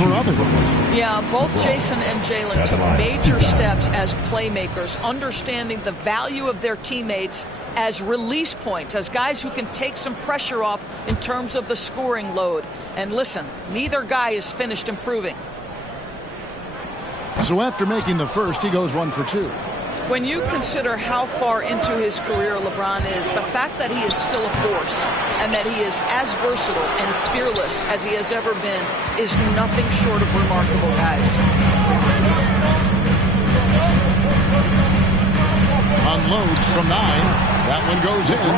for others. Yeah, both Jason and Jalen took major steps as playmakers, understanding the value of their teammates as release points, as guys who can take some pressure off in terms of the scoring load. And listen, neither guy is finished improving. So after making the first, he goes 1 for 2. When you consider how far into his career LeBron is, the fact that he is still a force and that he is as versatile and fearless as he has ever been is nothing short of remarkable, guys. Unloads from 9. That one goes in.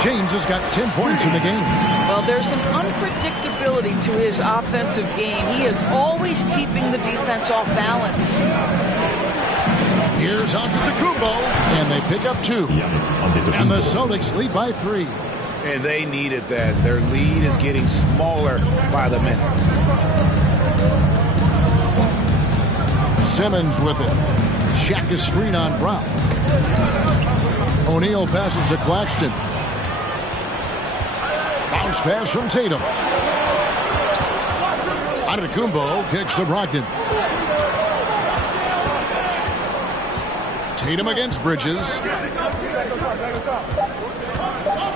James has got 10 points in the game. Well, there's an unpredictability to his offensive game. He is always keeping the defense off balance. Here's Antetokounmpo, and they pick up 2. And the Celtics lead by 3. And they needed that. Their lead is getting smaller by the minute. Simmons with it. Check a screen on Brown. O'Neal passes to Claxton. Bounce pass from Tatum. Antetokounmpo kicks to Brogdon. Tatum against Bridges.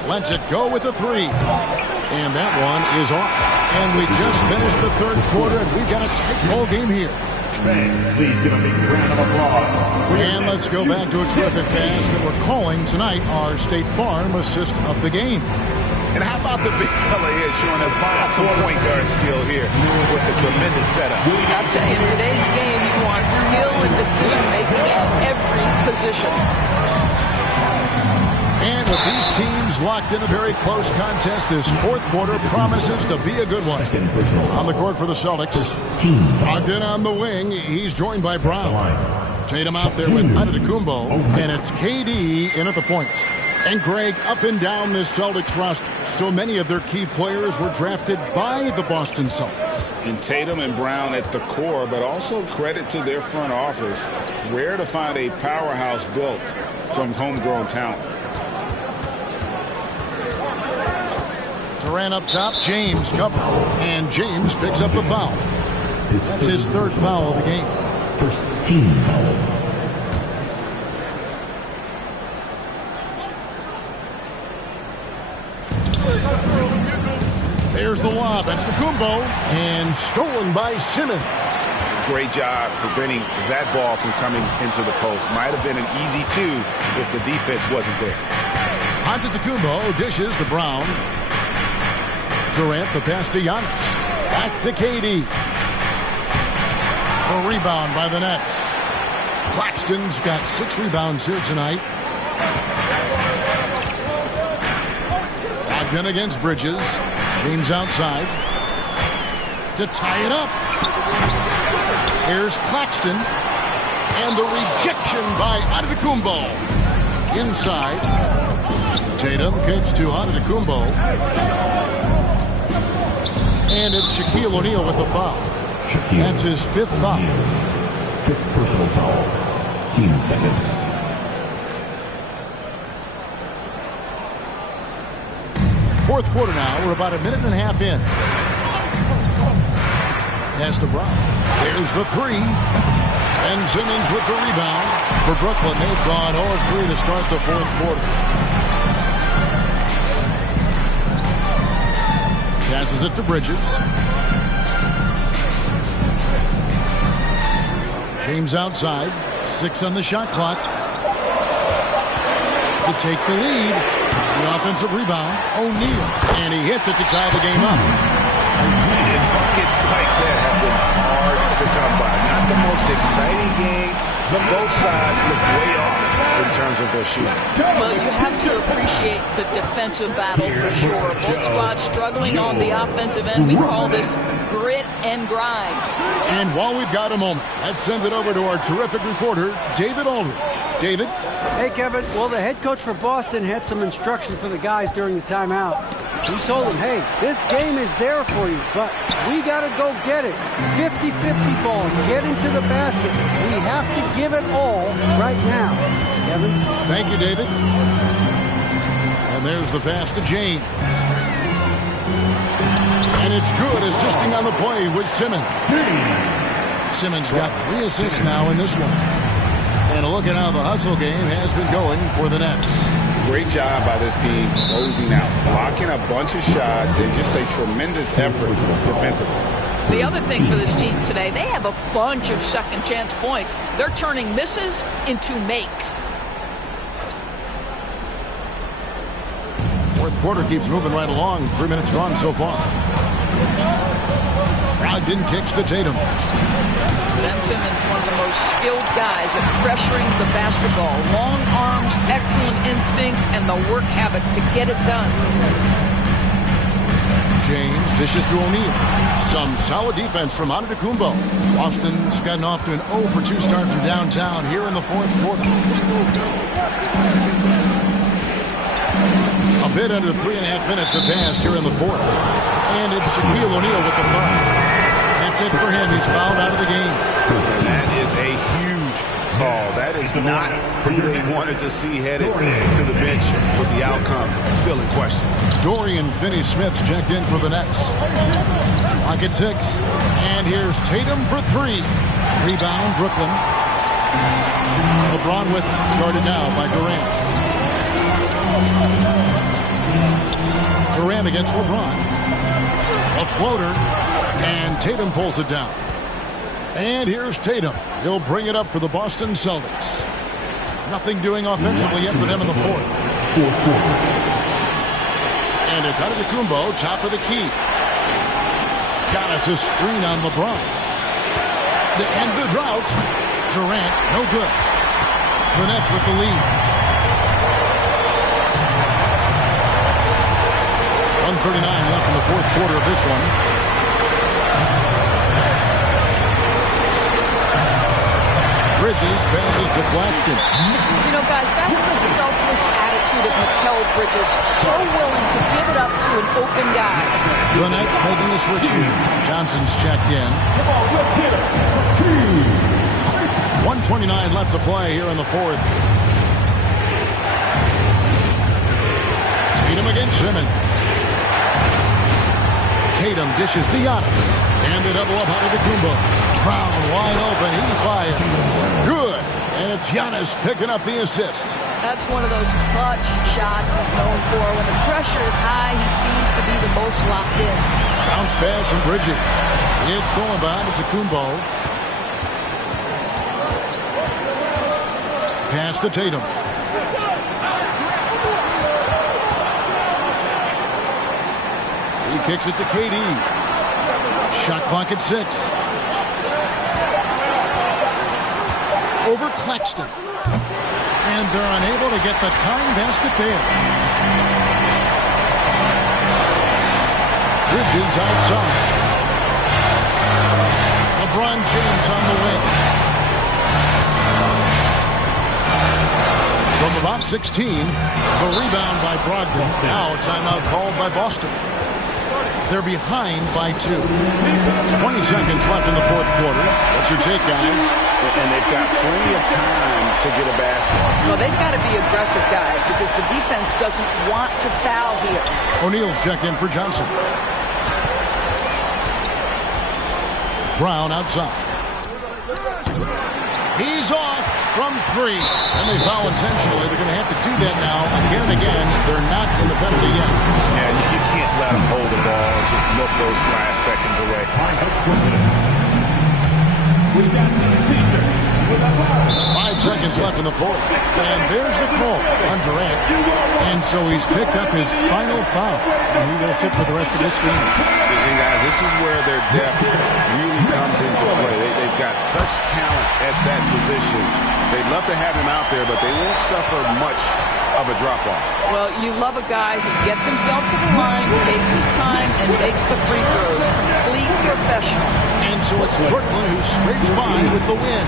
Lets it go with the 3. And that one is off. And we just finished the third quarter, and we've got a tight ball game here. Please give a big round of applause. And let's go back to a terrific pass that we're calling tonight our State Farm assist of the game. And how about the big fella here showing us some point guard skill here with the tremendous setup. I'll tell you, in today's game, you want skill and decision-making at every position. And with these teams locked in a very close contest, this fourth quarter promises to be a good one. On the court for the Celtics, Brogdon on the wing. He's joined by Brown. Tatum out there with Antetokounmpo, and it's KD in at the points. And Greg, up and down this Celtics roster, so many of their key players were drafted by the Boston Celtics. And Tatum and Brown at the core, but also credit to their front office. Rare to find a powerhouse built from homegrown talent. Durant up top, James covered, and James picks up the foul. That's his third foul of the game. First team foul. There's the lob at Antetokounmpo, and stolen by Simmons. Great job preventing that ball from coming into the post. Might have been an easy 2 if the defense wasn't there. Antetokounmpo dishes to Brown. Durant the pass to Giannis. Back to KD. The rebound by the Nets. Claxton's got 6 rebounds here tonight. Brogdon against Bridges. James outside to tie it up. Here's Claxton. And the rejection by Antetokounmpo. Inside. Tatum kicks to Antetokounmpo. And it's Shaquille O'Neal with the foul. That's his 5th foul. 5th personal foul. Team second. Fourth quarter now. We're about a minute and a half in. Pass to Brown. There's the 3. Ben Simmons with the rebound. For Brooklyn, they've gone 0-3 to start the fourth quarter. Passes it to Bridges. James outside. 6 on the shot clock. To take the lead. The offensive rebound. O'Neal. And he hits it to tie the game up. And buckets like that have been hard to come by. Not the most exciting game, but both sides look way off in terms of their shooting. Well, you have to appreciate the defensive battle for sure. Both squads struggling on the offensive end. We call this grit and grind. And while we've got a moment, let's send it over to our terrific reporter, David Aldridge. David? Hey, Kevin. Well, the head coach for Boston had some instruction for the guys during the timeout. He told them, hey, this game is there for you, but we got to go get it. 50-50 balls. Get into the basket. We have to give it all right now. Kevin? Thank you, David. And there's the pass to James. And it's good, assisting on the play with Simmons. Simmons got 3 assists now in this one. And a look at how the hustle game has been going for the Nets. Great job by this team closing out, blocking a bunch of shots, and just a tremendous effort defensively. The other thing for this team today, they have a bunch of second chance points. They're turning misses into makes. Fourth quarter keeps moving right along. 3 minutes gone so far. Brogdon kicks to Tatum. Ben Simmons, one of the most skilled guys at pressuring the basketball. Long arms, excellent instincts, and the work habits to get it done. James dishes to O'Neal. Some solid defense from Antetokounmpo. Boston's gotten off to an 0 for 2 start from downtown here in the fourth quarter. A bit under 3.5 minutes have passed here in the fourth. And it's Shaquille O'Neal with the foul. That's it for him. He's fouled out of the game. And that is a huge call. That is not who they wanted to see headed to the bench with the outcome still in question. Dorian Finney-Smith's checked in for the Nets. Clock at 6. And here's Tatum for 3. Rebound, Brooklyn. LeBron with it. Guarded now by Durant. Durant against LeBron. A floater. And Tatum pulls it down. And here's Tatum. He'll bring it up for the Boston Celtics. Nothing doing offensively yet for them in the fourth. And it's Antetokounmpo, top of the key. Giannis' screen on LeBron. To end the drought. Durant, no good. The Nets with the lead. 1:39 left in the fourth quarter of this one. Bridges passes to Claxton. You know, guys, that's the selfless attitude of Mikal Bridges. So willing to give it up to an open guy. The Nets making the switch here. Johnson's checked in. 1:29 left to play here in the fourth. Tatum against Simmons. Tatum dishes to Giannis. And the double up out of Antetokounmpo. Brown wide open. He fires. Good. And it's Giannis picking up the assist. That's one of those clutch shots he's known for. When the pressure is high, he seems to be the most locked in. Bounce pass from Bridges. It's stolen by Antetokounmpo. Pass to Tatum. He kicks it to KD. Shot clock at 6. Over Claxton. And they're unable to get the tying basket there. Bridges outside. LeBron James on the wing. From about 16, the rebound by Brogdon. Now a timeout called by Boston. They're behind by 2. 20 seconds left in the fourth quarter. What's your take, guys? And they've got plenty of time to get a basket. Well, they've got to be aggressive, guys, because the defense doesn't want to foul here. O'Neal's checked in for Johnson. Brown outside. He's off from 3. And they foul intentionally. They're going to have to do that now again and again. They're not in the penalty yet. And you can't let them hold the ball and just milk those last seconds away. 5 seconds left in the fourth. And there's the call on Durant. And so he's picked up his final foul. And he will sit for the rest of this game. And guys, this is where their depth really comes into play. They've got such talent at that position. They'd love to have him out there, but they won't suffer much of a drop-off. Well, you love a guy who gets himself to the line, takes his time, and makes the free throws. Complete professional. And so it's Brooklyn who scrapes by with the win.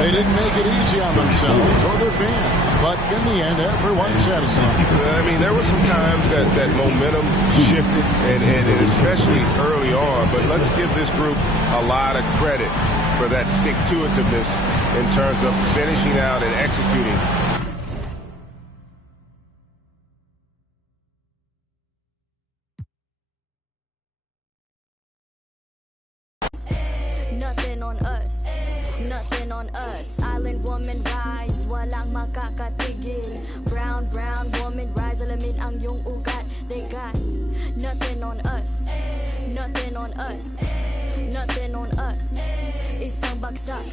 They didn't make it easy on themselves or their fans, but in the end, everyone's satisfied. I mean, there were some times that momentum shifted, and especially early on, but let's give this group a lot of credit for that stick-to-itiveness in terms of finishing out and executing Nothing on us, nothing on us. Island woman rise, walang makakatigil. Brown woman rise, alamin ang iyong ugat. They got nothing on us, nothing on us, nothing on us. Isang bagsak.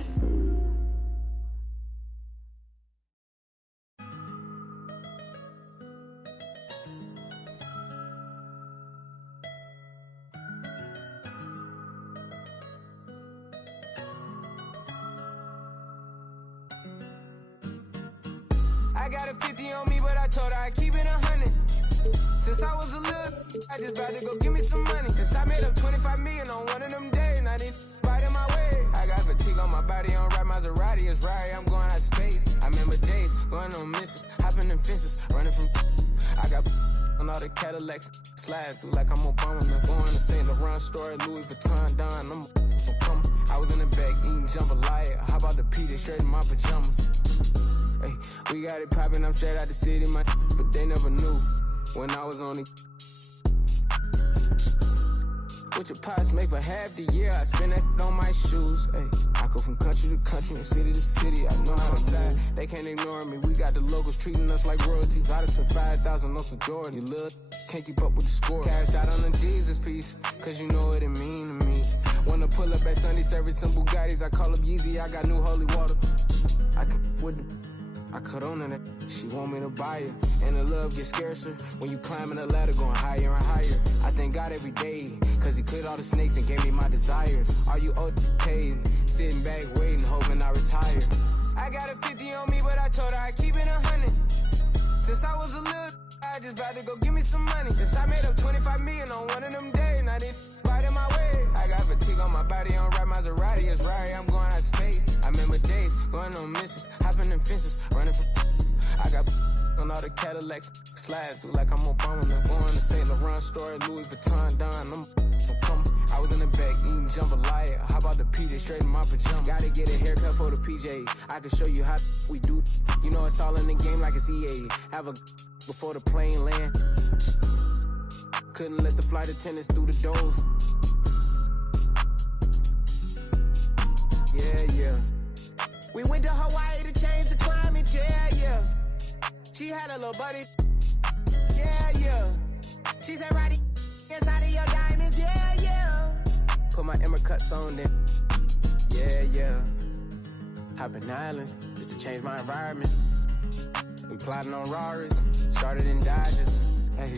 I got a 50 on me, but I told her I keep it 100. Since I was a little, I just about to go give me some money. Since I made up 25 million on one of them days, now these biting my way. I got fatigue on my body, on right Maserati, it's right, I'm going out of space. I remember days, going on missions, hopping in fences, running from I got on all the Cadillacs, slide through like I'm Obama. Now going to St. Laurent store, Louis Vuitton, Don, I'm so come. I was in the back eating jambalaya, how about the P, they straight in my pajamas. Hey, we got it poppin', I'm straight out the city, my but they never knew when I was on it. What your pops make for half the year, I spend that on my shoes. Hey, I go from country to country and city to city, I know how to side. They can't ignore me, we got the locals treating us like royalty. I done spent 5,000 on some Jordan, you little can't keep up with the score. Cashed out on the Jesus piece, cause you know what it mean to me. Wanna pull up at Sunday service, some Bugattis, I call up Yeezy, I got new holy water. I can with I cut on her, she want me to buy her. And the love gets scarcer when you climbing the ladder, going higher and higher. I thank God every day, cause he cleared all the snakes and gave me my desires. Are you old paid? Sitting back waiting, hoping I retire. I got a 50 on me, but I told her I keep it 100. Since I was a little, I just about to go give me some money. Since I made up 25 million on one of them days, now they biting my way. I got fatigue on my body, on right Maserati, it's right, I'm going out of space. I remember days, going on missions, hopping in fences, running from I got on all the Cadillacs, slide through like I'm Obama. Now going to St. Laurent store, Louis Vuitton, Don, I'm so come. I was in the back eating jambalaya, how about the PJ straight in my pajamas? Gotta get a haircut for the PJ, I can show you how we do. You know it's all in the game like it's EA. Have a before the plane land. Couldn't let the flight attendants through the doors. Yeah. We went to Hawaii to change the climate, yeah. She had a little buddy, yeah. She said, Roddy, inside of your diamonds, yeah. Put my Emmer cuts on then, yeah. Hopping islands just to change my environment. We plotting on Raris, started in Dodgers. Hey,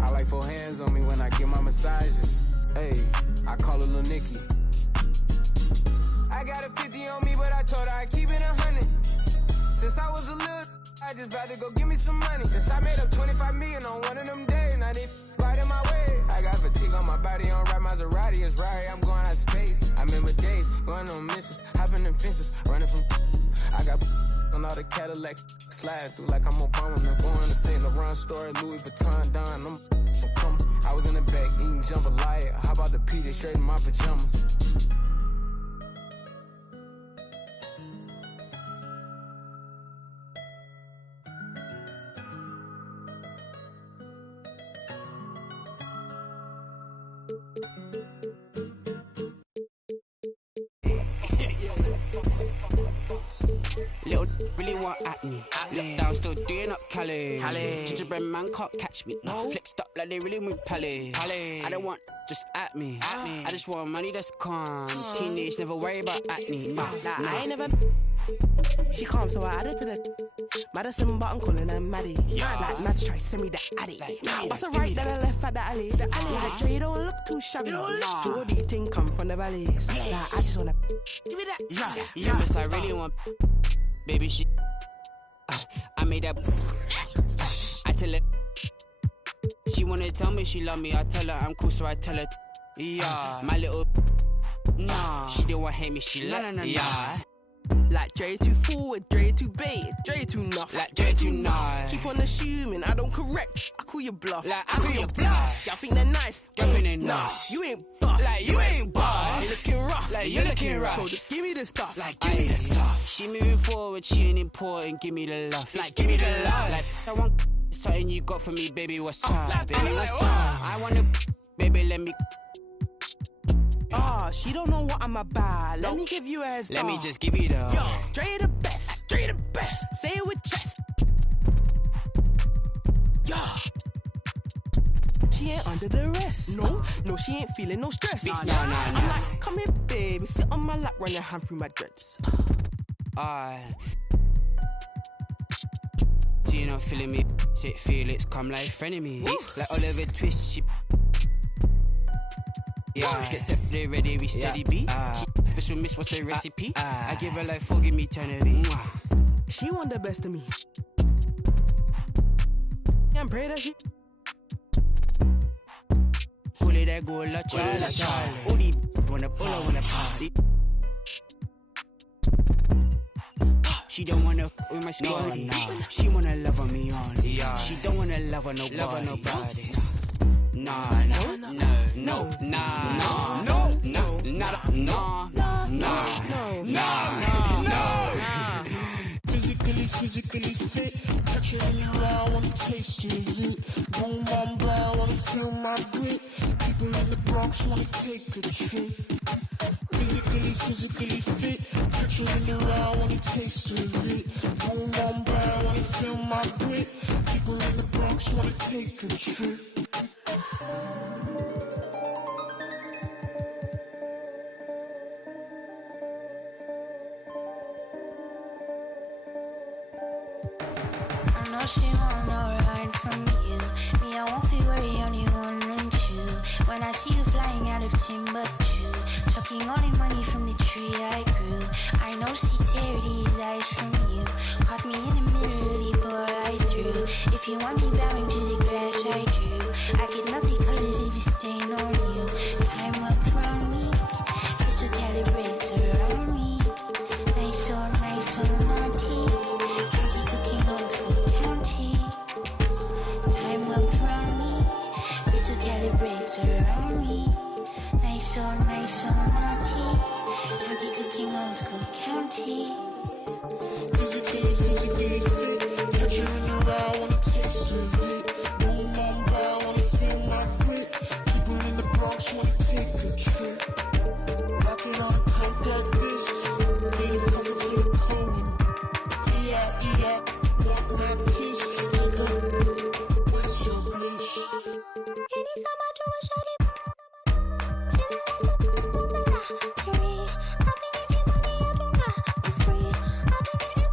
I like 4 hands on me when I get my massages. Hey, I call her Lil Nicky. I got a 50 on me, but I told her I keep it 100. Since I was a little, I just about to go give me some money. Since I made up 25 million on one of them days, now they biting my way. I got fatigue on my body, on right Maserati, it's right, I'm going out of space. I remember days, going on missions, hopping in fences, running from I got on all the Cadillacs, slide through like I'm Obama. Now going to St. Laurent store, Louis Vuitton, Don, I'm so come. I was in the back eating jambalaya, how about the PJ straight in my pajamas? Little really want at me. Look down, still doing up Cali. Gingerbread man can't catch me. Flexed up like they really move Pally. I don't want just at me. I just want money that's calm. Teenage, never worry about acne. Nah. I ain't never. She calm, so I added to the Madison, but I'm calling her Maddie. Like Madge try send me the addy. What's the right, then I left at the alley. Like Dre don't look too shabby. Jordy thing come from the valley. Like I just wanna give me that. Yeah, miss, I really want baby shit. I made that. I tell her she wanna tell me she love me. I tell her I'm cool, so I tell her my little she didn't want hate me. She love Like Dre too forward, Dre too bait, Dre too nuff. Like Dre too nice. Keep on assuming I don't correct. I call you bluff. Like I call you bluff. Y'all think they're nice, y'all think they're nice. You ain't buff. Like you ain't buff. You looking rough. Like you looking rough. So just give me the stuff. Like give me the stuff. She moving forward, she ain't important. Give me the love. Like give me the love. Like I want something you got for me, baby. What's up? Baby, what's up? I wanna, baby, let me. She don't know what I'm about. Let me give you a head start. Let me just give you the. Yo, Dre the best. Dre the best. Say it with chest. Yeah. She ain't under the rest. No, she ain't feeling no stress. Nah. I'm like, come here, baby. Sit on my lap, run your hand through my dreads. She not feeling me. Sit Felix, come like frenemy. Like Oliver Twist, she. Yeah, get set, they ready, we steady beat. Special miss, what's the recipe? I give her like forgive me eternity. She want the best of me. And pray that she. Pull it, that go, la Charlie. All these wanna party. She don't wanna with my squad. She wanna love on me on. She don't wanna love on nobody. Nah. Physically fit, touch it in your eye, wanna taste it. Boom, boom, brown, wanna feel my grit. People in the Bronx wanna take a trip. Physically fit, touch it in your eye, wanna taste it. Boom, boom, brown, wanna feel my grit. People in the Bronx wanna take a trip. I know she want no ride from you. Me, I won't feel worry, only one and two. When I see you flying out of Timbuktu, chucking all the money from the tree I grew. I know she tear these eyes from you. Caught me in the middle of the ball I threw. If you want me bowing to the grass I drew, I get melty colors if you stain on you. Time up from me, crystal calibrates around me. Nice so naughty. Around me, nice so naughty. County cooking old school county. Physically fit, touch you in your eye, wanna taste it. Boom, boom, brown, wanna feel my grit. People in the Bronx wanna take a trip. Rock it on a compact disc, feeling coming to the cold. Yeah, want my kiss. Nigga, what's your bliss? Anytime I do a shawty, feeling like a luxury. I've been getting money, I do not be free. I've been getting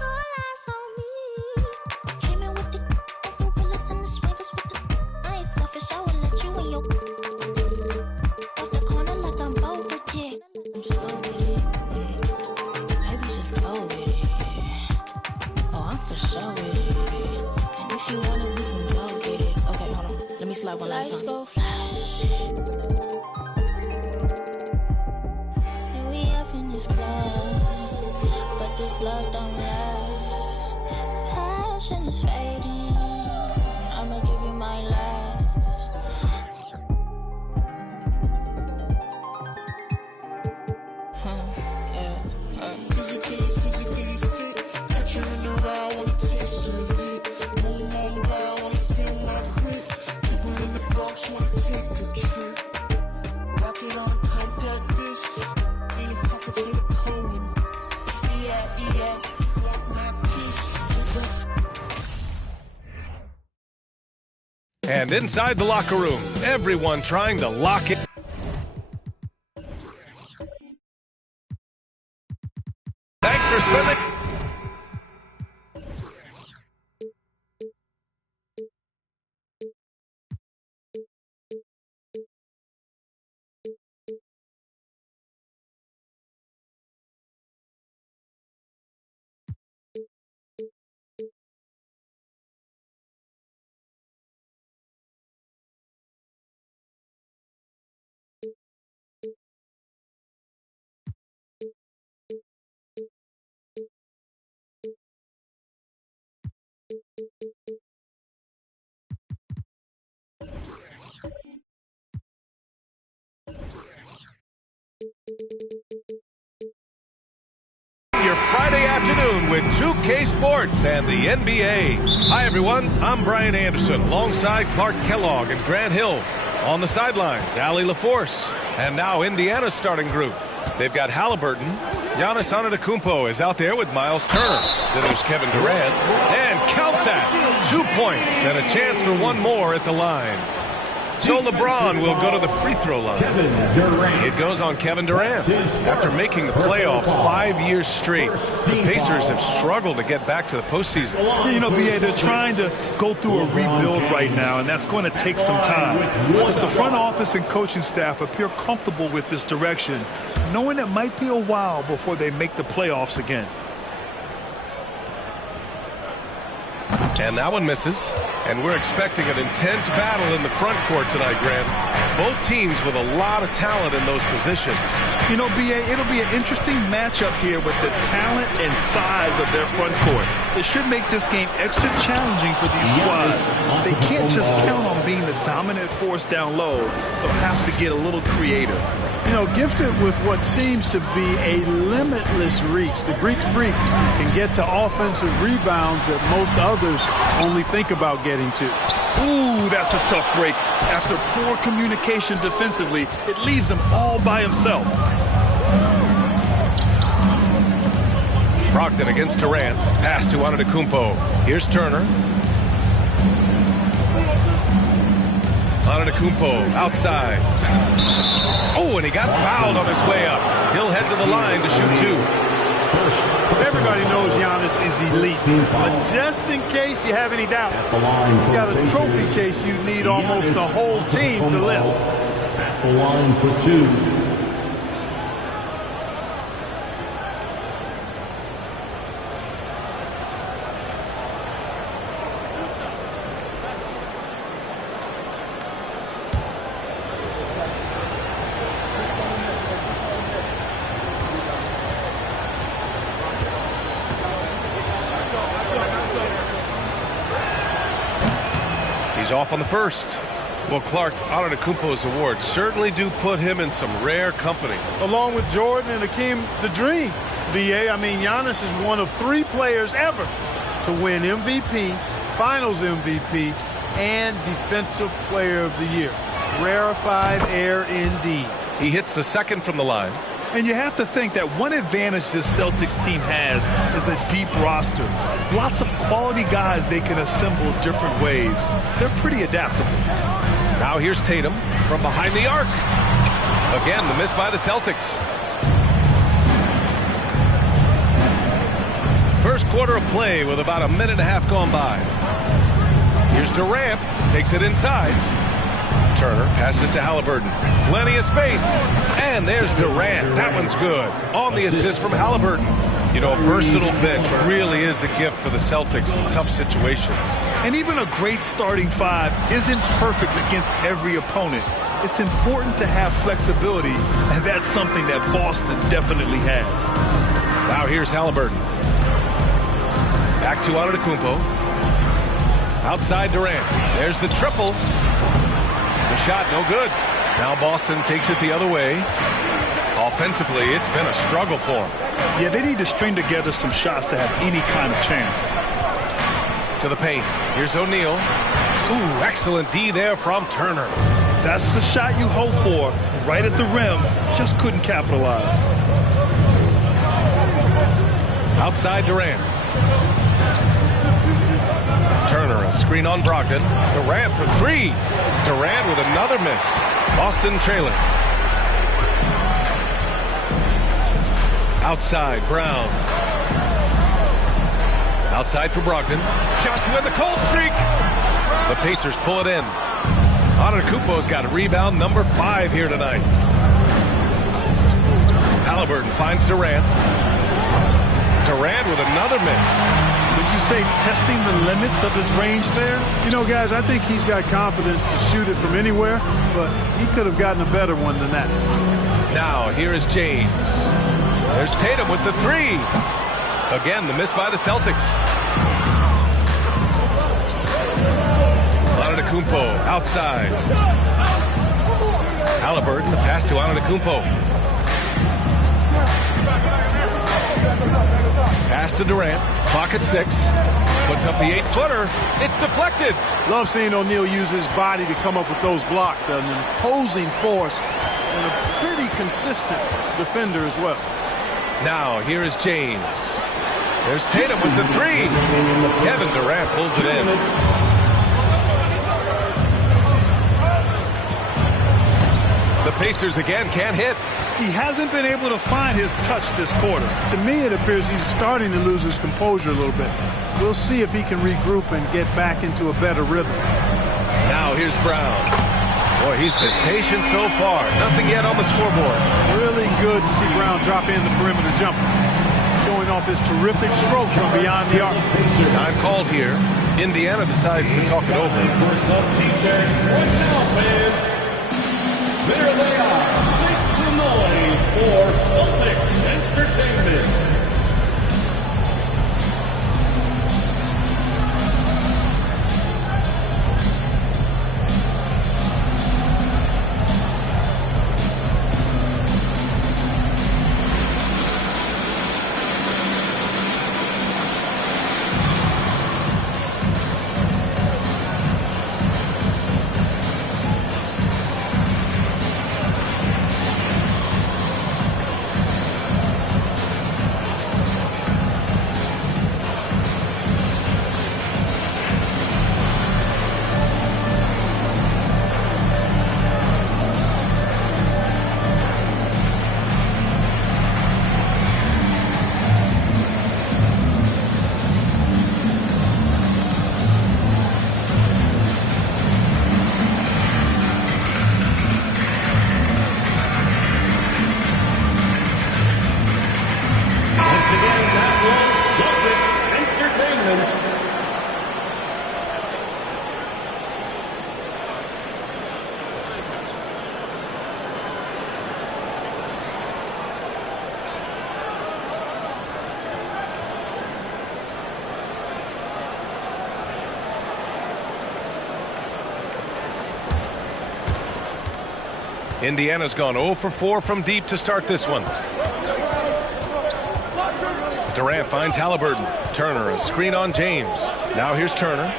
all eyes on me. Came in with the gorillas and the swaggers with the. I ain't selfish, I will let you in your. Off the corner like I'm bold with it. I'm so with it. Maybe just go with it. Oh, I'm for sure with it. And if you want it, we can go get it. Okay, hold on. Let me slide one last time. Let's go flash. And we up in this class, but this love don't last. Passion is fading. I'ma give you my last. Physically fit, touch you in the eye, wanna taste it. Boom, boom, brown, wanna feel my grit. People in the Bronx wanna take a trip. Rock it on a compact disc, in a pocket full of cold. Yeah, want my kiss. And inside the locker room, everyone trying to lock it. Thanks for spending. Your Friday afternoon with 2K Sports and the NBA. Hi, everyone. I'm Brian Anderson alongside Clark Kellogg and Grant Hill. On the sidelines, Allie LaForce. And now Indiana's starting group. They've got Halliburton. Giannis Antetokounmpo is out there with Miles Turner. Then there's Kevin Durant. And count that! 2 points and a chance for one more at the line. So LeBron will go to the free throw line. It goes on Kevin Durant. After making the playoffs 5 years straight, the Pacers have struggled to get back to the postseason. You know, B.A., they're trying to go through a rebuild right now, and that's going to take some time. But the front office and coaching staff appear comfortable with this direction, knowing it might be a while before they make the playoffs again. And that one misses. And we're expecting an intense battle in the front court tonight, Grant. Both teams with a lot of talent in those positions. You know, B.A., it'll be an interesting matchup here with the talent and size of their front court. It should make this game extra challenging for these squads. They can't just count on being the dominant force down low. They'll have to get a little creative. You know, gifted with what seems to be a limitless reach, the Greek Freak can get to offensive rebounds that most others only think about getting to. Ooh, that's a tough break. After poor communication defensively, it leaves him all by himself. Brogdon against Durant. Pass to Antetokounmpo. Here's Turner. Antetokounmpo outside. Oh, and he got fouled on his way up. He'll head to the line to shoot two. Everybody knows Giannis is elite, but just in case you have any doubt, he's got a trophy case you need almost the whole team to lift. At the line for two. Off on the first. Well, Clark, Antetokounmpo's awards certainly do put him in some rare company. Along with Jordan and Hakeem the Dream, B.A., I mean, Giannis is one of 3 players ever to win MVP, Finals MVP, and Defensive Player of the Year. Rarefied air indeed. He hits the second from the line. And you have to think that one advantage this Celtics team has is a deep roster. Lots of quality guys they can assemble different ways. They're pretty adaptable. Now here's Tatum from behind the arc. Again, the miss by the Celtics. First quarter of play with about a minute and a half gone by. Here's Durant. Takes it inside. Turner passes to Halliburton. Plenty of space. And there's Durant. That one's good. On the assist from Halliburton. You know, a versatile bench really is a gift for the Celtics in tough situations. And even a great starting five isn't perfect against every opponent. It's important to have flexibility, and that's something that Boston definitely has. Now here's Halliburton. Back to Antetokounmpo. Outside Durant. There's the triple. The shot no good. Now Boston takes it the other way. Offensively, it's been a struggle for them. Yeah, they need to string together some shots to have any kind of chance. To the paint. Here's O'Neal. Ooh, excellent D there from Turner. That's the shot you hope for. Right at the rim. Just couldn't capitalize. Outside Durant. Turner, a screen on Brogdon. Durant for three. Durant with another miss. Boston trailing. Outside, Brown. Outside for Brogdon. Shot to end the cold streak. The Pacers pull it in. Antetokounmpo's got rebound number 5 here tonight. Halliburton finds Durant. Durant with another miss. Would you say testing the limits of his range there? You know, guys, I think he's got confidence to shoot it from anywhere, but he could have gotten a better one than that. Now, here is James. There's Tatum with the 3. Again, the miss by the Celtics. Antetokounmpo outside. Halliburton, the pass to Antetokounmpo. Pass to Durant. Clock at 6. Puts up the 8-footer. It's deflected. Love seeing O'Neal use his body to come up with those blocks. An imposing force and a pretty consistent defender as well. Now, here is James. There's Tatum with the 3. Kevin Durant pulls it in. The Pacers again can't hit. He hasn't been able to find his touch this quarter. To me, it appears he's starting to lose his composure a little bit. We'll see if he can regroup and get back into a better rhythm. Now here's Brown. Boy, he's been patient so far. Nothing yet on the scoreboard. Really good to see Brown drop in the perimeter jumper, showing off his terrific stroke from beyond the arc. Time called here. Indiana decides to talk it over. There they are. Make some noise for Celtics Entertainment. Indiana's gone 0 for 4 from deep to start this one. Durant finds Halliburton. Turner, a screen on James. Now here's Turner.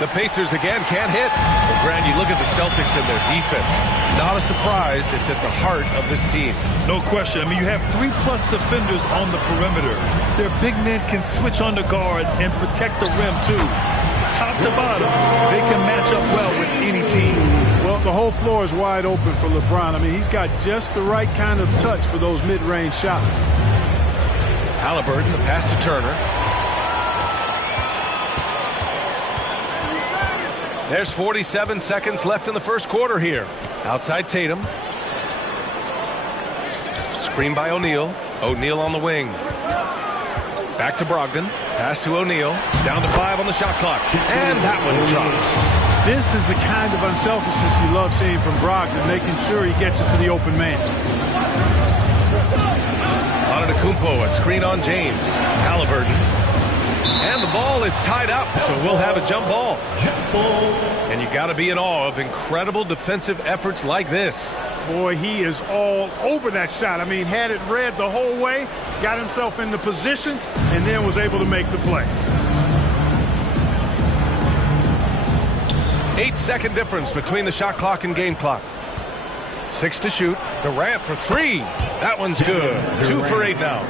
The Pacers again can't hit. Well, Grant, you look at the Celtics and their defense. Not a surprise. It's at the heart of this team. No question. I mean, you have 3+ defenders on the perimeter. Their big men can switch on the guards and protect the rim, too. Top to bottom, they can match up well with any team. Well, the whole floor is wide open for LeBron. I mean, he's got just the right kind of touch for those mid-range shots. Halliburton, the pass to Turner. There's 47 seconds left in the first quarter here. Outside Tatum. Screen by O'Neal. O'Neal on the wing. Back to Brogdon. Pass to O'Neal. Down to 5 on the shot clock. And that one drops. This is the kind of unselfishness you love seeing from Brogdon, making sure he gets it to the open man. Antetokounmpo, a screen on James. Halliburton. And the ball is tied up, so we'll have a jump ball. And you got to be in awe of incredible defensive efforts like this. Boy, he is all over that shot. I mean, had it read the whole way, got himself in the position, and then was able to make the play. 8-second difference between the shot clock and game clock. 6 to shoot. Durant for 3. That one's good. 2 for 8 now.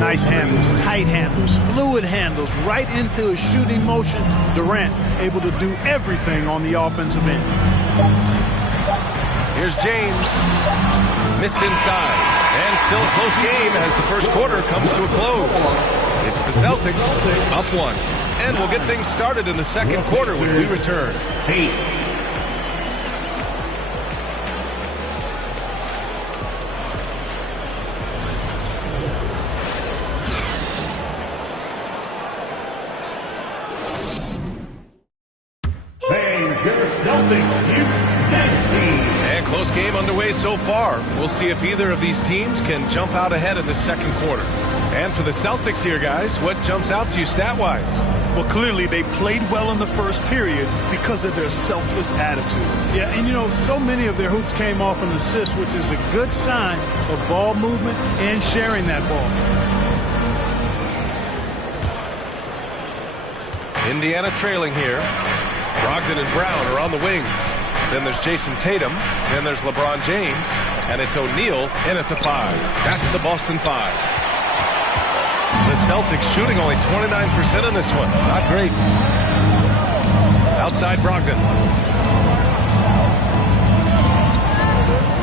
Nice handles, tight handles, fluid handles, right into his shooting motion. Durant able to do everything on the offensive end. Here's James. Missed inside. And still a close game as the first quarter comes to a close. It's the Celtics up 1. And we'll get things started in the second quarter when we return. And close game underway so far. We'll see if either of these teams can jump out ahead in the second quarter. And for the Celtics here, guys, what jumps out to you stat-wise? Well, clearly they played well in the first period because of their selfless attitude. Yeah, and you know, so many of their hoops came off an assist, which is a good sign of ball movement and sharing that ball. Indiana trailing here. Brogdon and Brown are on the wings. Then there's Jason Tatum. Then there's LeBron James. And it's O'Neal in at the 5. That's the Boston 5. The Celtics shooting only 29% in this one. Not great. Outside Brogdon.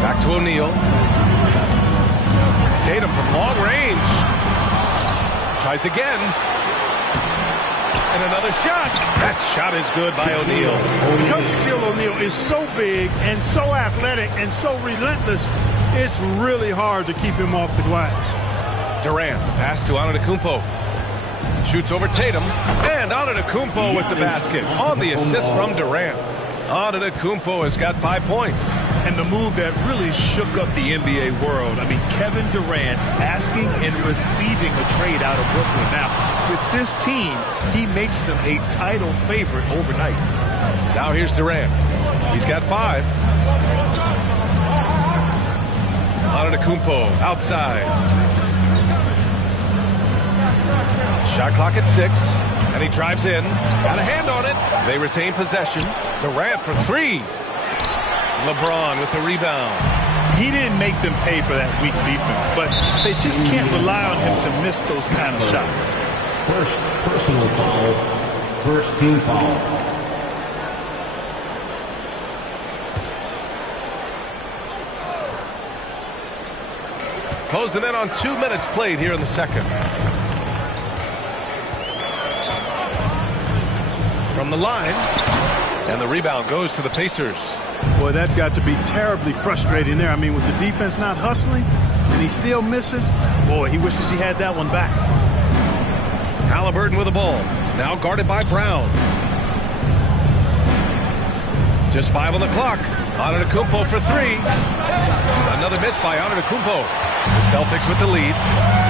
Back to O'Neal. Tatum from long range. Tries again. And another shot. That shot is good by O'Neal. Because Shaquille O'Neal is so big and so athletic and so relentless, it's really hard to keep him off the glass. Durant, the pass to Antetokounmpo. Shoots over Tatum. And Antetokounmpo with the basket on the assist from Durant. Antetokounmpo has got 5 points. And the move that really shook up the NBA world. I mean, Kevin Durant asking and receiving a trade out of Brooklyn. Now, with this team, he makes them a title favorite overnight. Now here's Durant. He's got 5. Antetokounmpo outside. Shot clock at 6. And he drives in. Got a hand on it. They retain possession. Durant for 3. LeBron with the rebound. He didn't make them pay for that weak defense, but they just can't rely on him to miss those kind of shots. First personal foul. First team foul. Closing in on 2 minutes played here in the second. From the line. And the rebound goes to the Pacers. Boy, that's got to be terribly frustrating there. I mean, with the defense not hustling and he still misses, boy, he wishes he had that one back. Halliburton with the ball. Now guarded by Brown. Just 5 on the clock. Antetokounmpo for 3. Another miss by Antetokounmpo. The Celtics with the lead.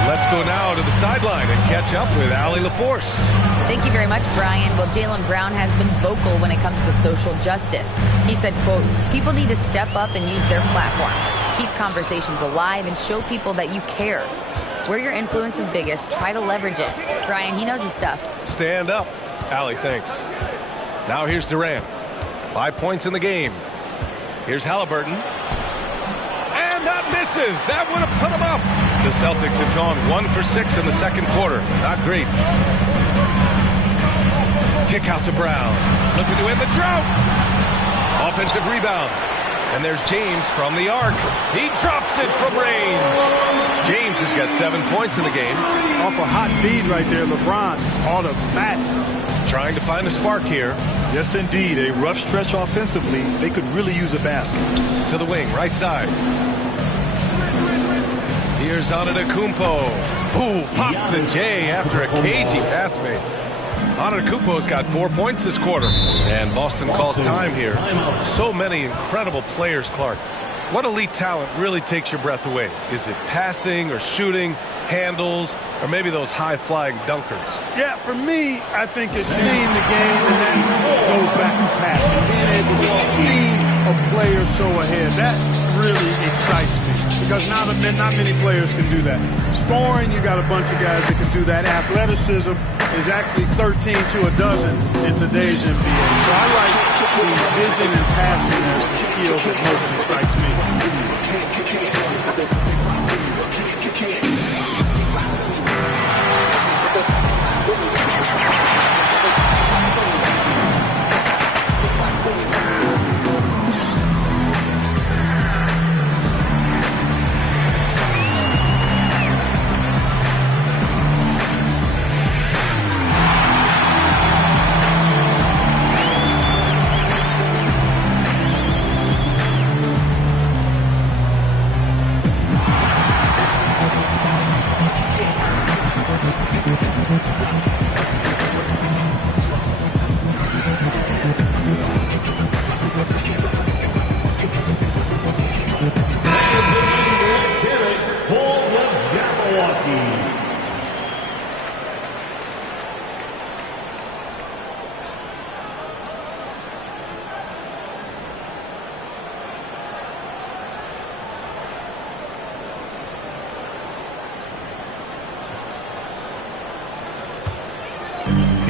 Let's go now to the sideline and catch up with Allie LaForce. Thank you very much, Brian. Well, Jaylen Brown has been vocal when it comes to social justice. He said, quote, people need to step up and use their platform. Keep conversations alive and show people that you care. Where your influence is biggest, try to leverage it. Brian, he knows his stuff. Stand up. Allie, thanks. Now here's Durant. 5 points in the game. Here's Halliburton. And that misses. That would have put him up. The Celtics have gone 1 for 6 in the second quarter. Not great. Kick out to Brown. Looking to end the drought. Offensive rebound. And there's James from the arc. He drops it from range. James has got 7 points in the game. Off a hot feed right there, LeBron. Automatic. Trying to find a spark here. Yes, indeed. A rough stretch offensively. They could really use a basket. To the wing, right side. Here's Antetokounmpo. Ooh, pops the J after a cagey pass fake. Antetokounmpo's got 4 points this quarter. And Boston calls time here. So many incredible players, Clark. What elite talent really takes your breath away? Is it passing or shooting, handles, or maybe those high-flying dunkers? Yeah, for me, I think it's seeing the game and then goes back to passing. Being able to see a player so ahead, that really excites me because not many players can do that. Scoring, you got a bunch of guys that can do that. Athleticism is actually 13 to a dozen in today's NBA. So I like the vision and passing as the skill that most excites me.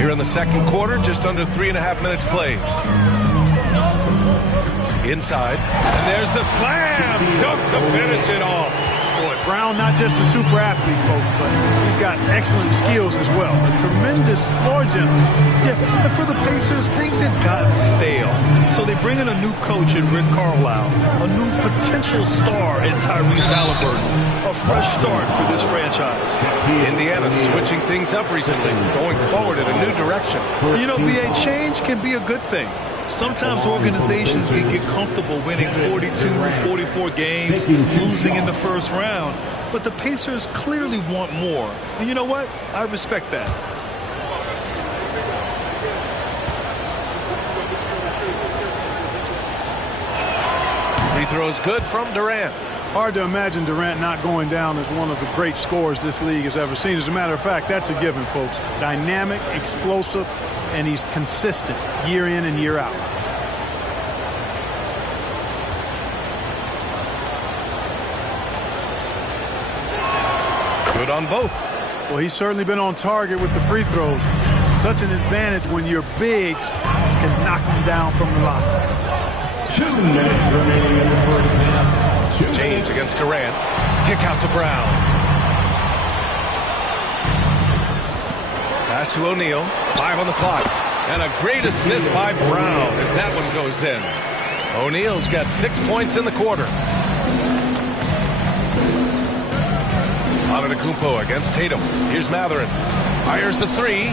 Here in the second quarter, just under 3.5 minutes played. Inside, and there's the slam dunk to finish it off. Boy, Brown not just a super athlete, folks, but he's got excellent skills as well. A tremendous floor general. Yeah, and for the Pacers, things had gotten stale. So they bring in a new coach in Rick Carlisle, a new potential star in Tyrese Halliburton. A fresh start for this franchise. Indiana switching things up recently, going forward in a new direction. You know, BA, change can be a good thing. Sometimes organizations can get comfortable winning 42, 44 games, losing in the first round. But the Pacers clearly want more. And you know what? I respect that. Free throws good from Durant. Hard to imagine Durant not going down as one of the great scorers this league has ever seen. As a matter of fact, that's a given, folks. Dynamic, explosive, and he's consistent year in and year out. Good on both. Well, he's certainly been on target with the free throws. Such an advantage when your bigs can knock him down from the line. 2 minutes remaining in the first half. James against Durant. Kick out to Brown. Pass to O'Neal. 5 on the clock. And a great assist by Brown as that one goes in. O'Neal's got 6 points in the quarter. Antetokounmpo against Tatum. Here's Mathurin. Fires the three.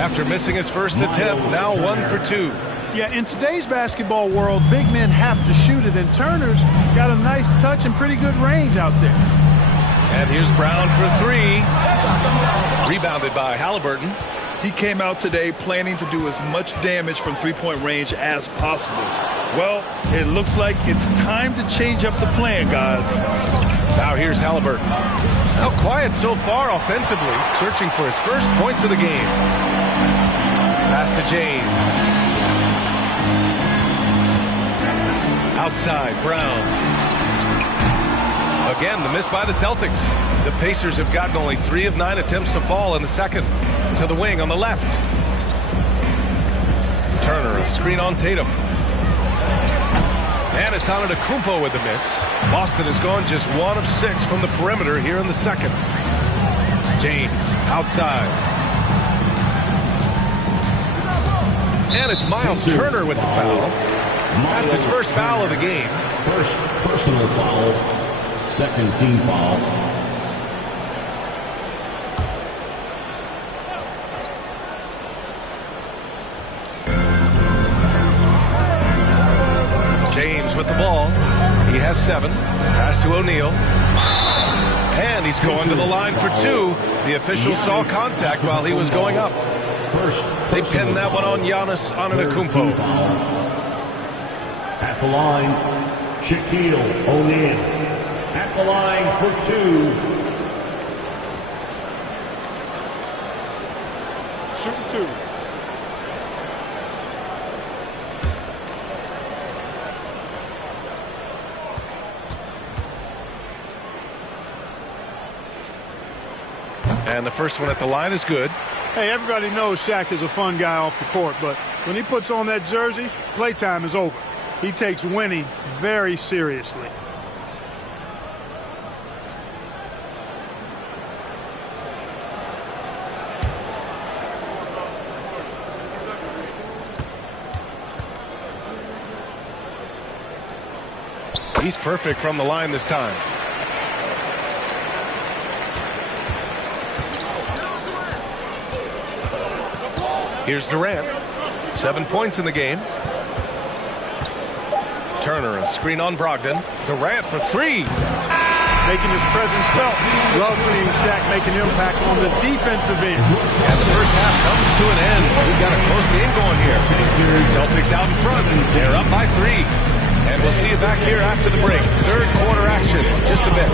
After missing his first attempt, now 1 for 2. Yeah, in today's basketball world, big men have to shoot it, and Turner's got a nice touch and pretty good range out there. And here's Brown for 3. Rebounded by Halliburton. He came out today planning to do as much damage from three-point range as possible. Well, it looks like it's time to change up the plan, guys. Now here's Halliburton. Now quiet so far offensively, searching for his first points of the game. Pass to James. Outside, Brown. Again, the miss by the Celtics. The Pacers have gotten only 3 of 9 attempts to fall in the second. To the wing on the left. Turner, a screen on Tatum. And it's Antetokounmpo with the miss. Boston has gone just 1 of 6 from the perimeter here in the second. James, outside. And it's Miles Turner with the foul. That's his first foul of the game. First personal foul. Second team foul. James with the ball. He has 7. Pass to O'Neal. And he's going to the line for 2. The official saw contact while he was going up. They pinned that one on Giannis Antetokounmpo. At the line, Shaquille O'Neal. At the line for 2. Shooting 2. And the first one at the line is good. Hey, everybody knows Shaq is a fun guy off the court, but when he puts on that jersey, playtime is over. He takes winning very seriously. He's perfect from the line this time. Here's Durant. 7 points in the game. Turner, a screen on Brogdon. Durant for 3. Making his presence felt. Love seeing Shaq make an impact on the defensive end. And the first half comes to an end. We've got a close game going here. Celtics out in front. They're up by 3. And we'll see you back here after the break. Third quarter action in just a bit.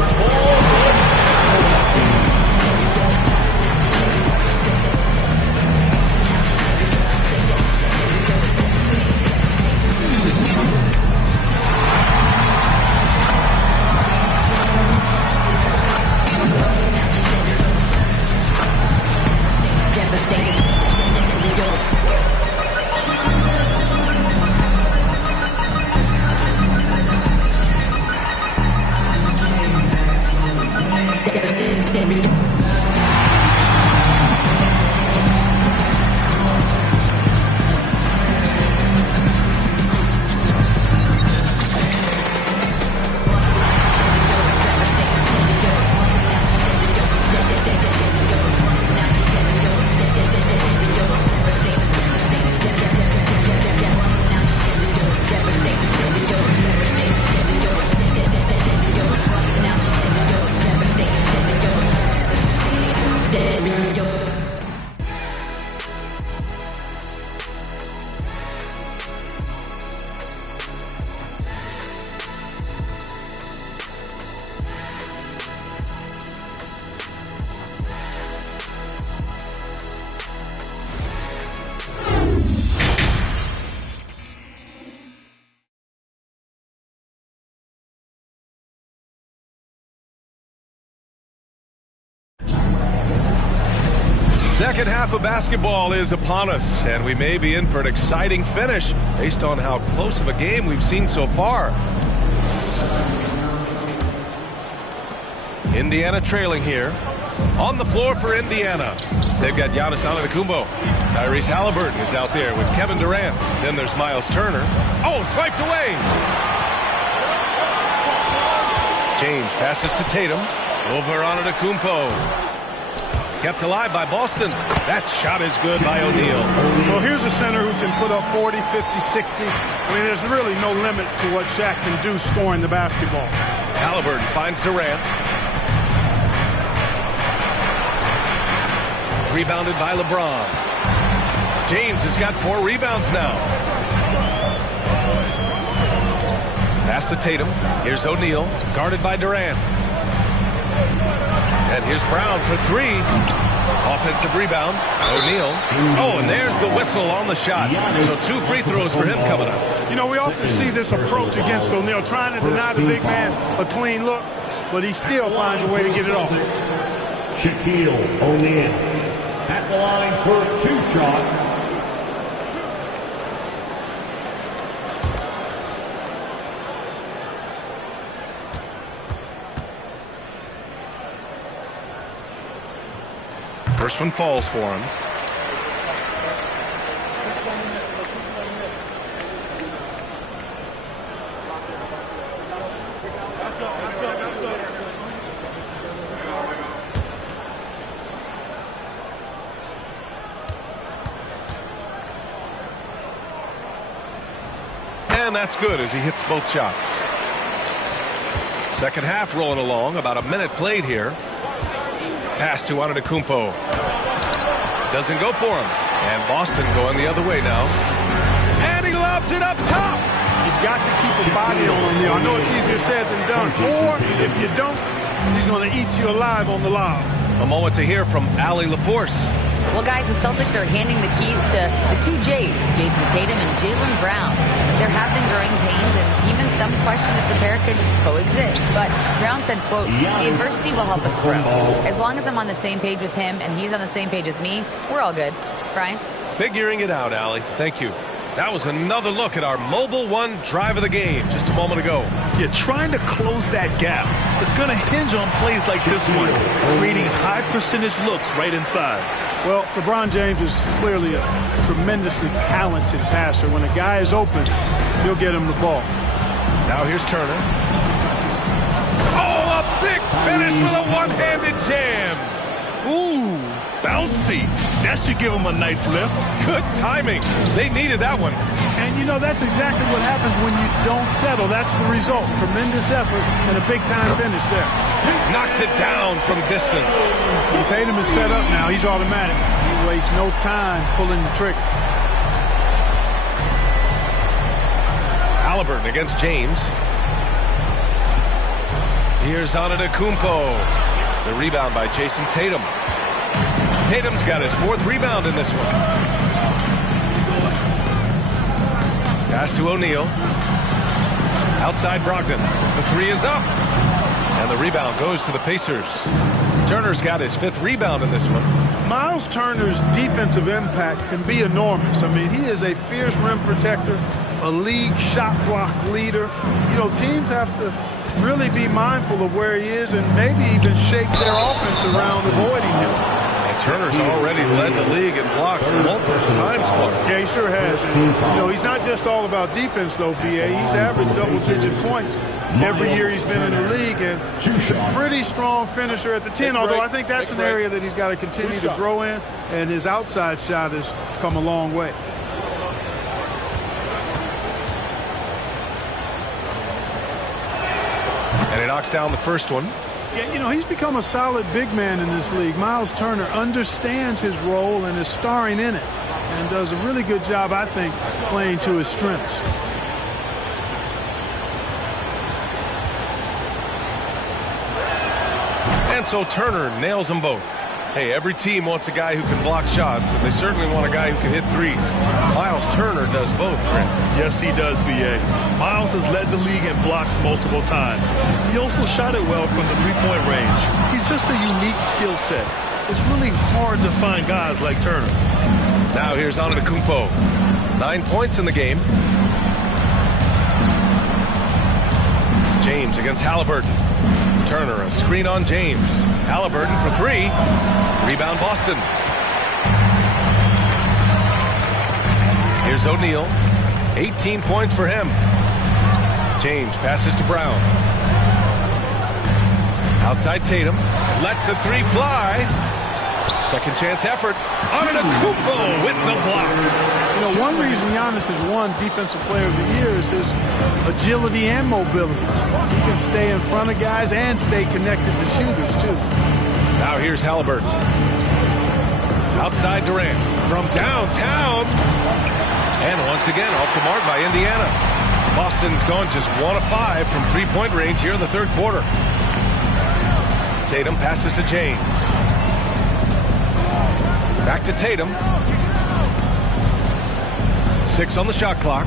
Second half of basketball is upon us, and we may be in for an exciting finish based on how close of a game we've seen so far. Indiana trailing here. On the floor for Indiana, they've got Giannis Antetokounmpo. Tyrese Halliburton is out there with Kevin Durant. Then there's Miles Turner. Oh, swiped away. James passes to Tatum. Over Antetokounmpo. Kept alive by Boston. That shot is good by O'Neal. Well, here's a center who can put up 40, 50, 60. I mean, there's really no limit to what Shaq can do scoring the basketball. Halliburton finds Durant. Rebounded by LeBron. James has got 4 rebounds now. Pass to Tatum. Here's O'Neal, guarded by Durant. And here's Brown for 3. Offensive rebound. O'Neal. Oh, and there's the whistle on the shot. So 2 free throws for him coming up. You know, we often see this approach against O'Neal, trying to deny the big man a clean look, but he still finds a way to get it off. Shaquille O'Neal at the line for 2 shots. First one falls for him. And that's good as he hits both shots. Second half rolling along. About a minute played here. Pass to Antetokounmpo. Doesn't go for him. And Boston going the other way now. And he lobs it up top. You've got to keep a body on O'Neal. I know it's easier said than done. Or if you don't, he's going to eat you alive on the lob. A moment to hear from Allie LaForce. Well, guys, the Celtics are handing the keys to the 2 J's, Jason Tatum and Jaylen Brown. There have been growing pains and even some question if the pair could coexist. But Brown said, quote, the adversity will help us grow. As long as I'm on the same page with him and he's on the same page with me, we're all good. Brian? Figuring it out, Allie. Thank you. That was another look at our Mobile One drive of the game just a moment ago. Yeah, trying to close that gap. It's going to hinge on plays like this one, creating high percentage looks right inside. Well, LeBron James is clearly a tremendously talented passer. When a guy is open, he'll get him the ball. Now here's Turner. Oh, a big finish with a one-handed jam. Ooh, bouncy. That should give him a nice lift. Good timing. They needed that one. And, you know, that's exactly what happens when you don't settle. That's the result. Tremendous effort and a big-time finish there. Knocks it down from distance. When Tatum is set up now, he's automatic. He wastes no time pulling the trigger. Halliburton against James. Here's Antetokounmpo. The rebound by Jason Tatum. Tatum's got his 4th rebound in this one. Pass to O'Neal. Outside Brogdon. The 3 is up. And the rebound goes to the Pacers. Turner's got his 5th rebound in this one. Miles Turner's defensive impact can be enormous. I mean, he is a fierce rim protector, a league shot block leader. You know, teams have to really be mindful of where he is and maybe even shape their offense around avoiding him. And Turner's already led the league in blocks multiple times, Clark. Yeah, he sure has. And, you know, he's not just all about defense, though, B.A. He's averaged double-digit points every year he's been in the league, and pretty strong finisher at the 10, although I think that's an area that he's got to continue to grow in, and his outside shot has come a long way. And he knocks down the first one. Yeah, you know, he's become a solid big man in this league. Miles Turner understands his role and is starring in it and does a really good job, I think, playing to his strengths. And so Turner nails them both. Hey, every team wants a guy who can block shots, and they certainly want a guy who can hit threes. Miles Turner does both, Brent. Yes, he does, B.A. Miles has led the league in blocks multiple times. He also shot it well from the three-point range. He's just a unique skill set. it's really hard to find guys like Turner. Now here's Antetokounmpo. 9 points in the game. James against Halliburton. Turner, a screen on James. Halliburton for 3. Rebound Boston. Here's O'Neal. 18 points for him. James passes to Brown. Outside Tatum. Lets the 3 fly. Second chance effort. Antetokounmpo with the block. You know, one reason Giannis has won Defensive Player of the Year is his agility and mobility. He can stay in front of guys and stay connected to shooters, too. Now here's Halliburton. Outside Durant. From downtown. And once again, off the mark by Indiana. Boston's gone just 1 of 5 from three-point range here in the third quarter. Tatum passes to James. Back to Tatum. 6 on the shot clock.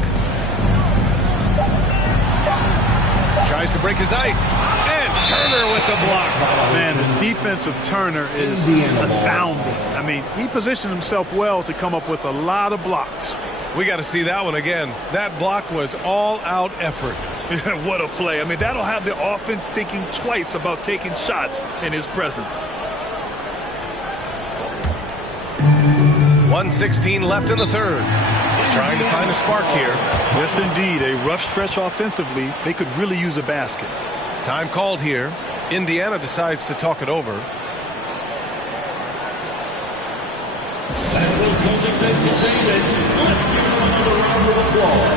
Tries to break his ice. And Turner with the block. Man, the defense of Turner is astounding. I mean, he positioned himself well to come up with a lot of blocks. We got to see that one again. That block was all-out effort. What a play. I mean, that'll have the offense thinking twice about taking shots in his presence. 1:16 left in the third. Trying to find a spark here. Yes, indeed. A rough stretch offensively. They could really use a basket. Time called here. Indiana decides to talk it over. That was Celtics entertainment. Let's give them another round of applause.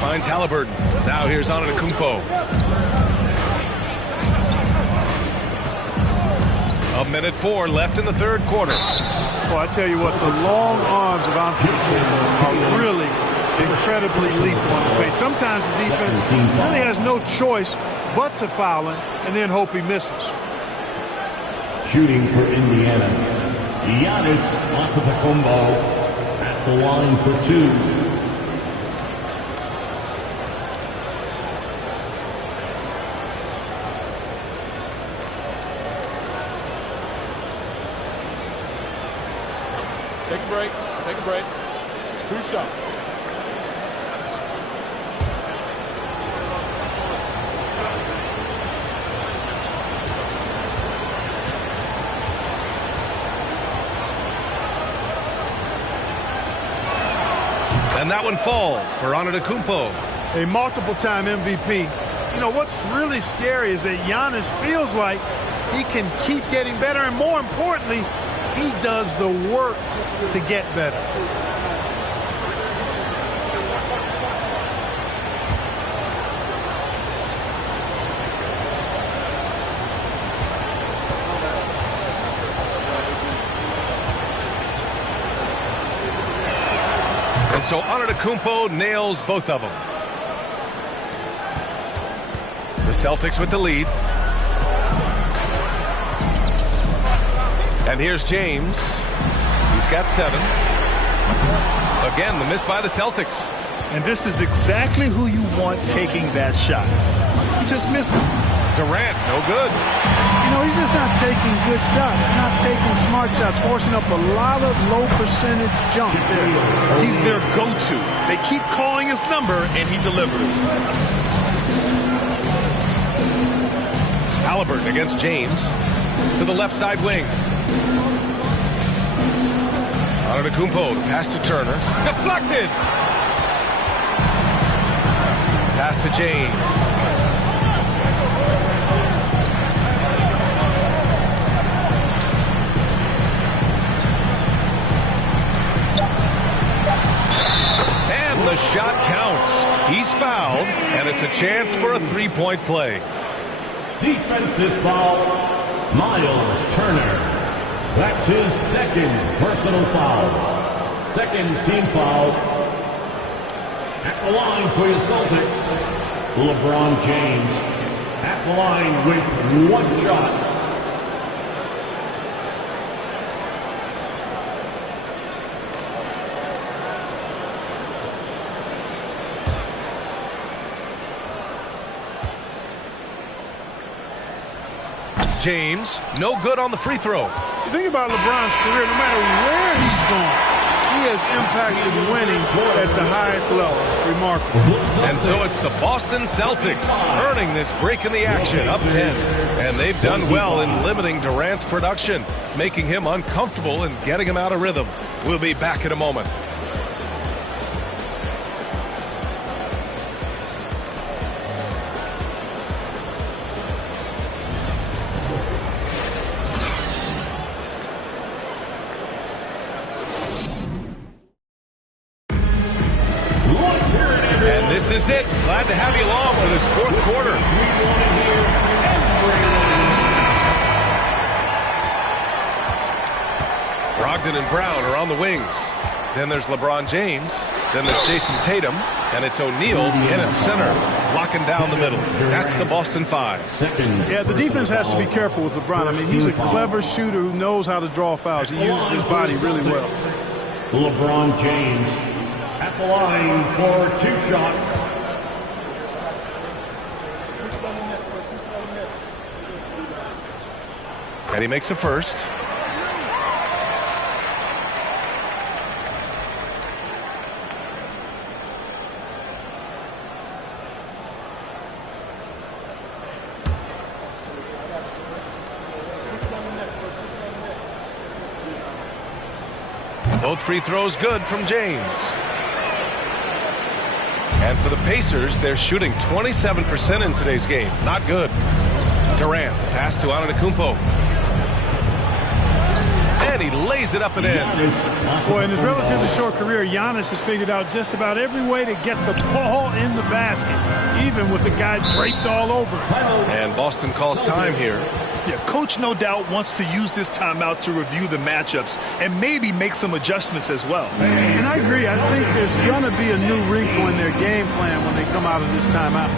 Finds Halliburton. Now here's Antetokounmpo. A minute 4 left in the third quarter. Well, I tell you what, the long arms of Antetokounmpo are really incredibly lethal on the paint. Sometimes the defense really has no choice but to foul him and then hope he misses. Shooting for Indiana, Giannis Antetokounmpo at the line for 2. Take a break. Take a break. 2 shots. And that one falls for Antetokounmpo. A multiple-time MVP. You know, what's really scary is that Giannis feels like he can keep getting better, and more importantly, he does the work to get better. And so Antetokounmpo nails both of them. Celtics with the lead. And here's James. He's got 7. Again, the miss by the Celtics. And this is exactly who you want taking that shot. He just missed it. Durant, no good. You know, he's just not taking good shots, not taking smart shots, forcing up a lot of low percentage jump there. He's their go-to. They keep calling his number, and he delivers. Halliburton against James to the left side wing. Antetokounmpo, the pass to Turner. Deflected! Pass to James. And the shot counts. He's fouled, and it's a chance for a three-point play. Defensive foul, Miles Turner. That's his second personal foul. Second team foul. At the line for your Celtics, LeBron James. At the line with 1 shot. James, no good on the free throw. You think about LeBron's career, no matter where he's gone, he has impacted winning at the highest level. Remarkable. And so it's the Boston Celtics earning this break in the action, up 10. And they've done well in limiting Durant's production, making him uncomfortable and getting him out of rhythm. We'll be back in a moment. This is it. Glad to have you along for this 4th quarter. Brogdon and Brown are on the wings. Then there's LeBron James. Then there's Jason Tatum. And it's O'Neal in at center, locking down the middle. That's the Boston 5. Yeah, the defense has to be careful with LeBron. I mean, he's a clever shooter who knows how to draw fouls. He uses his body really well. LeBron James at the line for 2 shots. And he makes a first. Both free throws good from James. And for the Pacers, they're shooting 27% in today's game. Not good. Durant, the pass to Antetokounmpo. And he lays it up and in. Boy, in his relatively short career, Giannis has figured out just about every way to get the ball in the basket, even with the guy draped all over it. And Boston calls time here. Yeah, coach no doubt wants to use this timeout to review the matchups and maybe make some adjustments as well. And I agree. I think there's going to be a new wrinkle in their game plan when they come out of this timeout.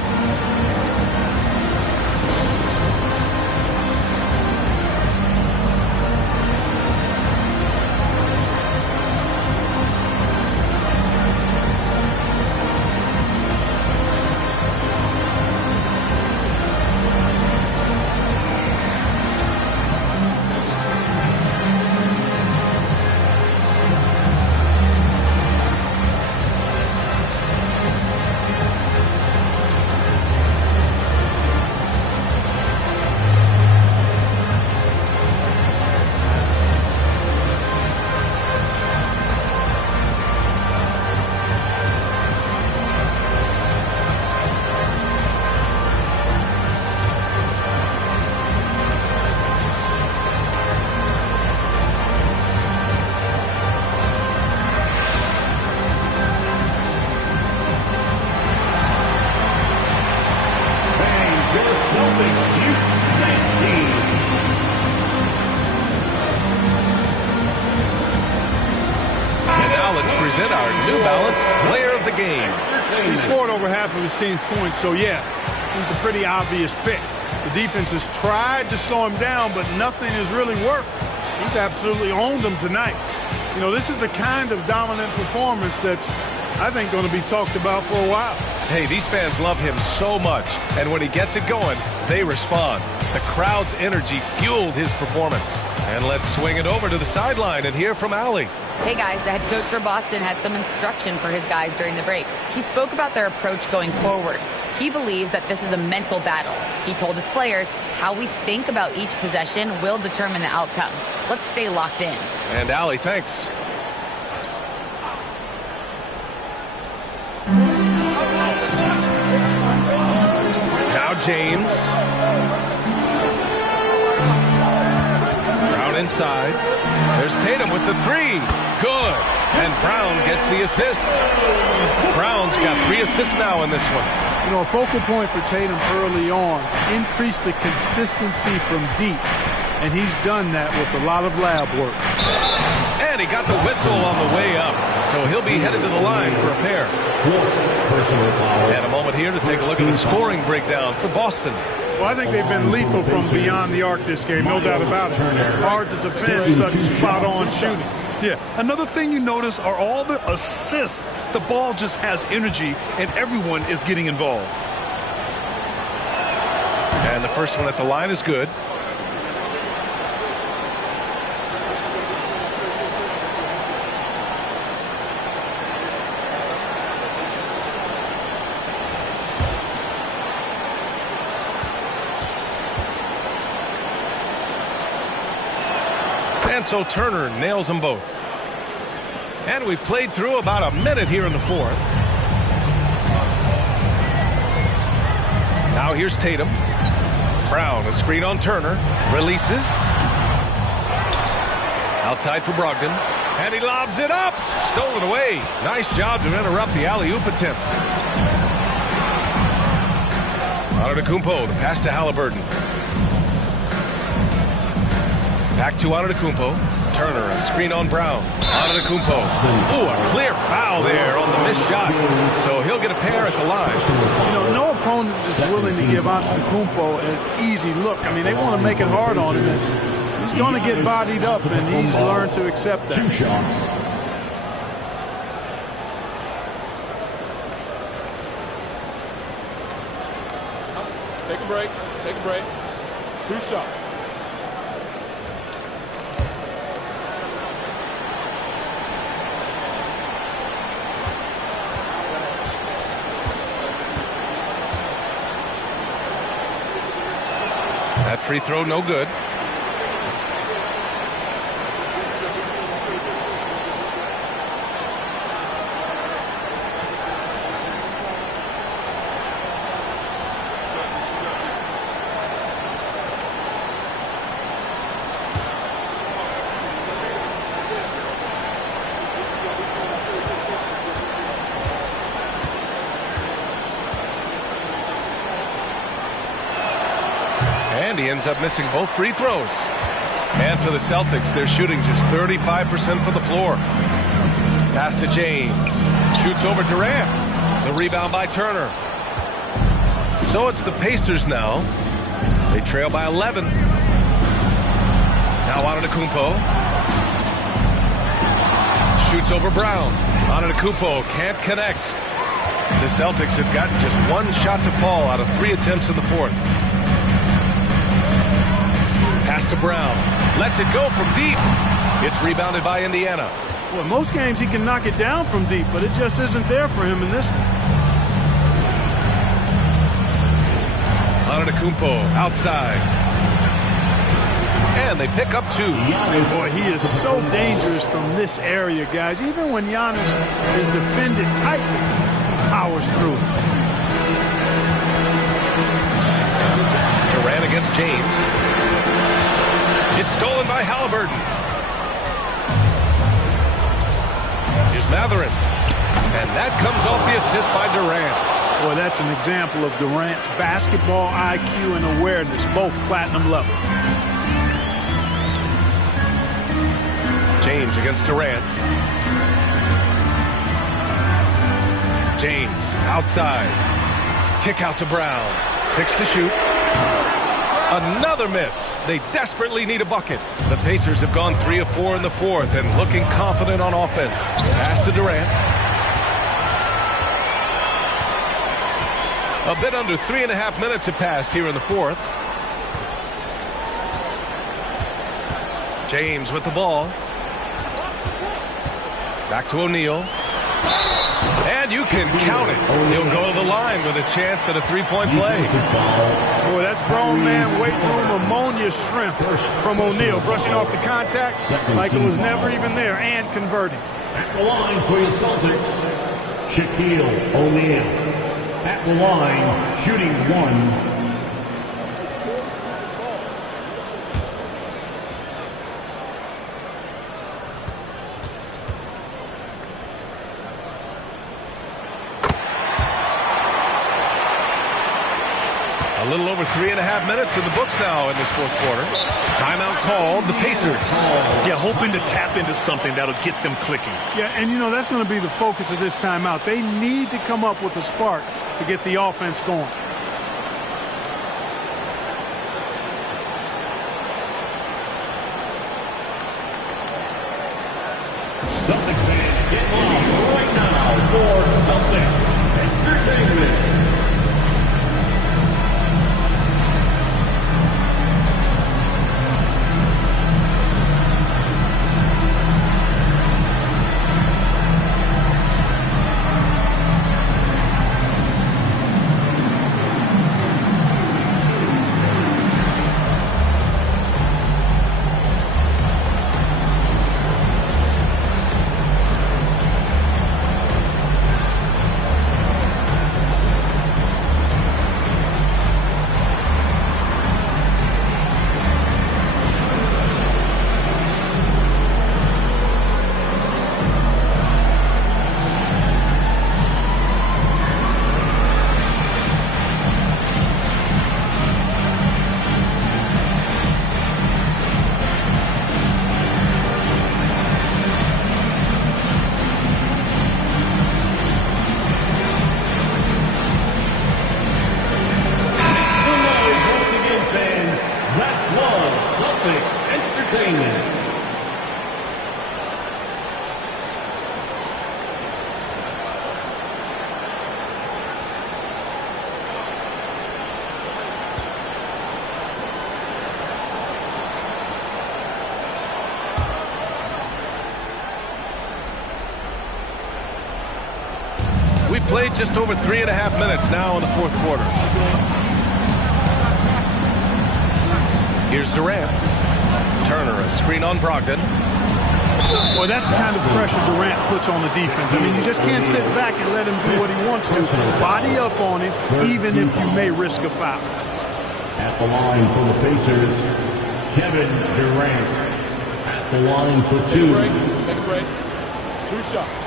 present our New Balance Player of the Game. He scored over half of his team's points, so yeah, he's a pretty obvious pick. The defense has tried to slow him down, but nothing has really worked. He's absolutely owned them tonight. You know, this is the kind of dominant performance that's, I think, going to be talked about for a while. Hey, these fans love him so much, and when he gets it going, they respond. The crowd's energy fueled his performance. And let's swing it over to the sideline and hear from Allie. Hey guys, the head coach for Boston had some instruction for his guys during the break. He spoke about their approach going forward. He believes that this is a mental battle. He told his players how we think about each possession will determine the outcome. Let's stay locked in. And Allie, thanks. Now James. Brown inside. There's Tatum with the three. Good. And Brown gets the assist. Brown's got 3 assists now in this one. You know, a focal point for Tatum early on, increase the consistency from deep. And he's done that with a lot of lab work. And he got the whistle on the way up. So he'll be headed to the line for a pair. And a moment here to take a look at the scoring breakdown for Boston. Well, I think they've been lethal from beyond the arc this game, no doubt about it. Hard to defend such spot-on shooting. Yeah, another thing you notice are all the assists. The ball just has energy, and everyone is getting involved. And the first one at the line is good. And so Turner nails them both. And we played through about a minute here in the fourth. Now here's Tatum. Brown, a screen on Turner. Releases. Outside for Brogdon. And he lobs it up. Stolen away. Nice job to interrupt the alley-oop attempt. Antetokounmpo, the pass to Halliburton. Back to Antetokounmpo. Turner, a screen on Brown. Antetokounmpo. Ooh, a clear foul there on the missed shot. So he'll get a pair at the line. You know, no opponent is willing to give Antetokounmpo an easy look. I mean, they want to make it hard on him. He's going to get bodied up, and he's learned to accept that. 2 shots. Take a break. Take a break. 2 shots. That free throw no good. And he ends up missing both free throws. And for the Celtics, they're shooting just 35% from the floor. Pass to James. Shoots over Durant. The rebound by Turner. So it's the Pacers now. They trail by 11. Now Antetokounmpo. Shoots over Brown. Antetokounmpo can't connect. The Celtics have gotten just 1 shot to fall out of 3 attempts in the fourth. Pass to Brown. Lets it go from deep. It's rebounded by Indiana. Well, most games he can knock it down from deep, but it just isn't there for him in this one. Antetokounmpo outside. And they pick up 2. Boy, he is so dangerous from this area, guys. Even when Giannis is defended tightly, powers through. Durant against James. It's stolen by Halliburton. Here's Mathurin. And that comes off the assist by Durant. Boy, that's an example of Durant's basketball IQ and awareness, both platinum level. James against Durant. James outside. Kick out to Brown. 6 to shoot. Another miss. They desperately need a bucket. The Pacers have gone 3 of 4 in the fourth and looking confident on offense. Pass to Durant. A bit under 3.5 minutes have passed here in the fourth. James with the ball. Back to O'Neal. And you can count it. He'll go to the line with a chance at a three-point play. Boy, that's grown man weight room ammonia shrimp from O'Neal. Brushing off the contact like it was never even there and converting. At the line for your Celtics, Shaquille O'Neal. At the line, shooting 1. A little over 3.5 minutes in the books now in this fourth quarter. Timeout called, the Pacers. Yeah, hoping to tap into something that'll get them clicking. Yeah, and you know, that's going to be the focus of this timeout. They need to come up with a spark to get the offense going. Celtics fans, get live right now for Celtics Entertainment. We played just over 3.5 minutes now in the fourth quarter. Here's Durant. Turner, a screen on Brogdon. Well, that's the kind of pressure Durant puts on the defense. I mean, you just can't sit back and let him do what he wants to. Body up on him, even if you may risk a foul. At the line for the Pacers, Kevin Durant. At the line for 2. Take a break. 2 shots.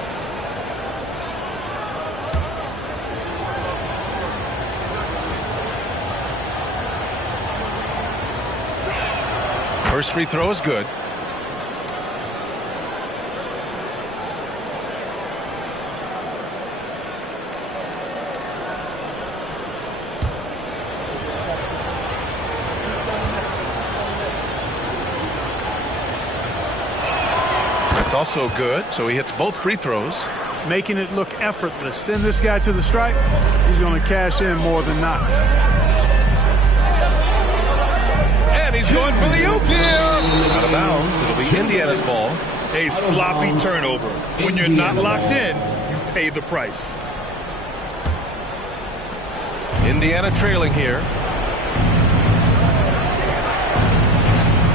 First free throw is good. That's also good, so he hits both free throws. Making it look effortless. Send this guy to the stripe, he's going to cash in more than not. He's going for the oop here. Out of bounds. It'll be Indiana's ball. A sloppy turnover. When you're not locked in, you pay the price. Indiana trailing here.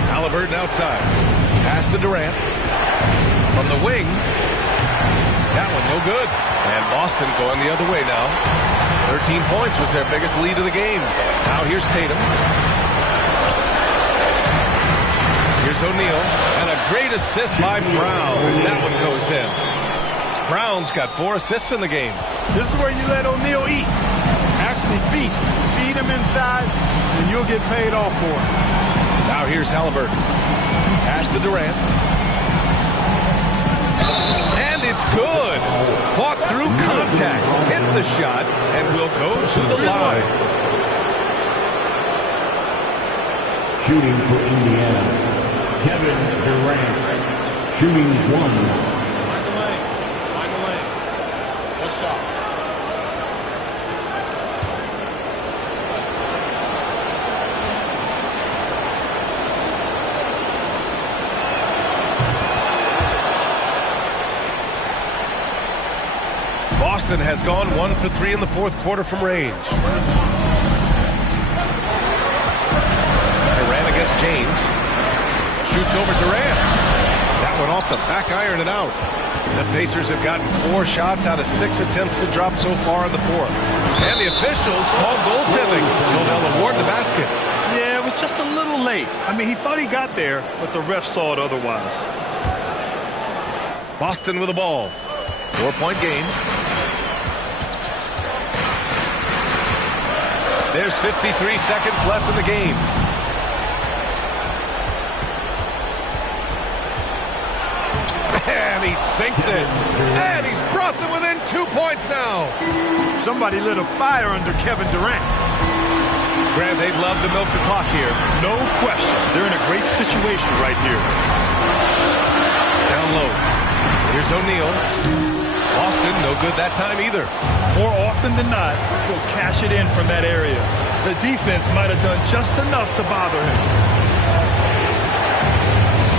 Halliburton outside. Pass to Durant. From the wing. That one no good. And Boston going the other way now. 13 points was their biggest lead of the game. Now here's Tatum. Here's O'Neal, and a great assist by Brown as that one goes in. Brown's got 4 assists in the game. This is where you let O'Neal eat. Actually feast. Feed him inside, and you'll get paid off for it. Now here's Halliburton. Pass to Durant. And it's good. Fought through contact. Hit the shot, and will go to the line. Shooting for Indiana, Kevin Durant. Shooting 1. Mind the lanes. Mind the lanes. One shot. Boston has gone 1 for 3 in the fourth quarter from range. Durant against James. Shoots over Durant. That one off the back iron and out. The Pacers have gotten 4 shots out of 6 attempts to drop so far in the fourth. And the officials called goaltending, so they'll award the basket. Yeah, it was just a little late. I mean, he thought he got there, but the ref saw it otherwise. Boston with the ball. 4-point game. There's 53 seconds left in the game. And he sinks it. And he's brought them within 2 points now. Somebody lit a fire under Kevin Durant. Grant, they'd love to milk the clock here. No question. They're in a great situation right here. Down low. Here's O'Neal. Boston, no good that time either. More often than not, he'll cash it in from that area. The defense might have done just enough to bother him.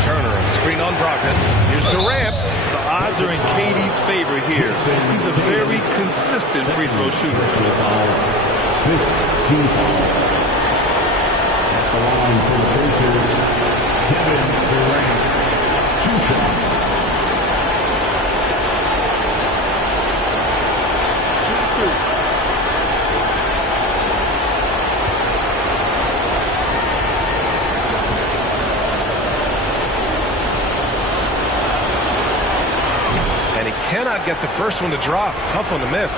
Turner, a screen on Brogdon. Here's Durant. The odds are in KD's favor here. He's a very consistent free throw shooter. 15 foul. At the line for the Pacers, Kevin Durant. 2 shots. And he cannot get the first one to drop. Tough one to miss.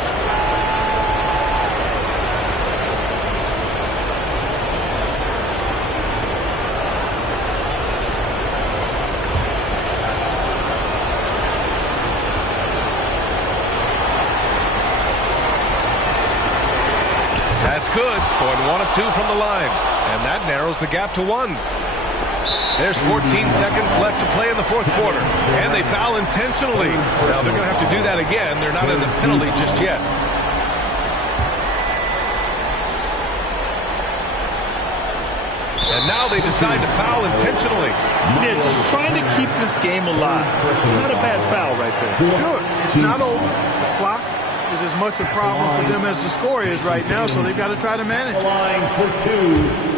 That's good. Going 1 of 2 from the line. And that narrows the gap to 1. There's 14 seconds left to play in the fourth quarter. And they foul intentionally. Now they're going to have to do that again. They're not in the penalty just yet. And now they decide to foul intentionally. Yeah, just trying to keep this game alive. Not a bad foul right there. Sure. It's not over. The clock is as much a problem for them as the score is right now, so they've got to try to manage it. Line for 2.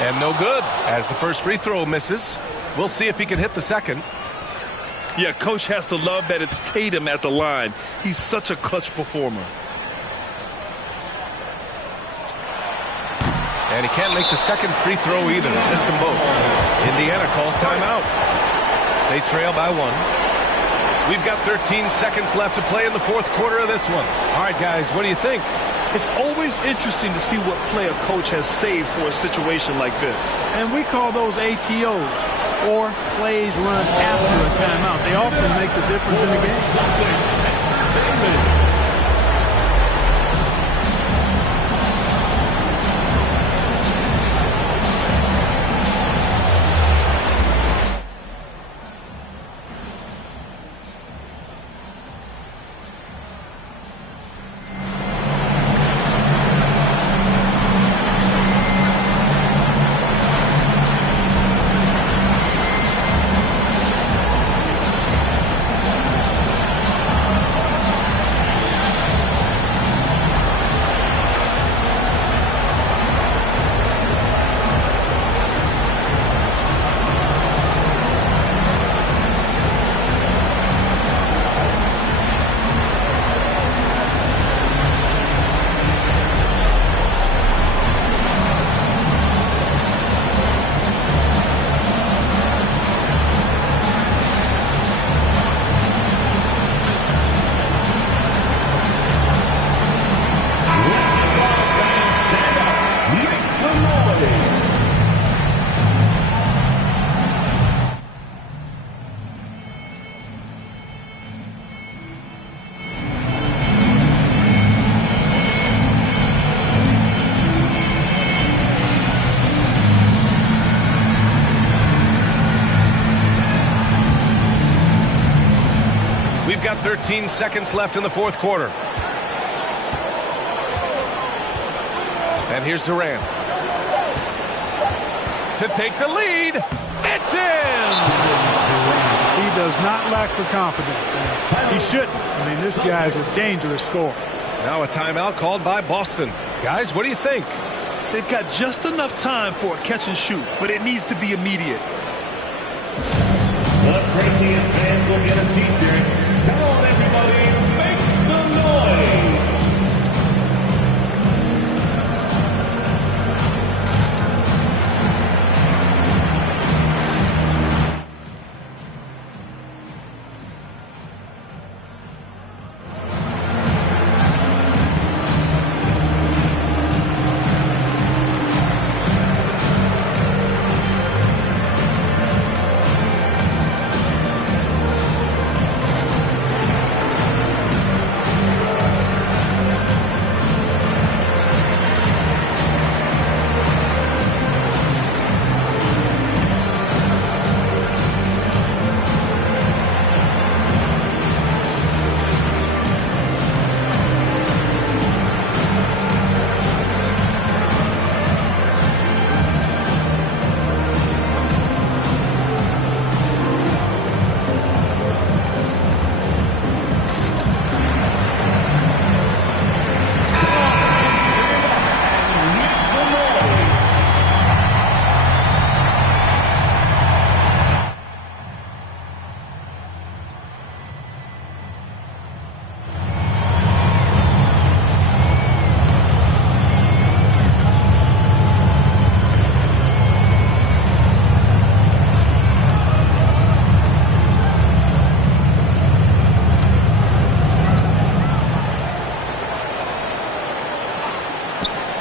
And no good, as the first free throw misses. We'll see if he can hit the second. Yeah, coach has to love that it's Tatum at the line. He's such a clutch performer. And he can't make the second free throw either. Missed them both. Indiana calls timeout. They trail by 1. We've got 13 seconds left to play in the fourth quarter of this one. All right, guys, what do you think? It's always interesting to see what play a coach has saved for a situation like this. And we call those ATOs, or plays run after a timeout. They often make the difference in the game. 13 seconds left in the fourth quarter. And here's Durant to take the lead. It's in! He does not lack for confidence. And he shouldn't. I mean, this guy's a dangerous scorer. Now a timeout called by Boston. Guys, what do you think? They've got just enough time for a catch and shoot, but it needs to be immediate. The Corinthians fans will get a t-shirt. Come on, everybody, make some noise.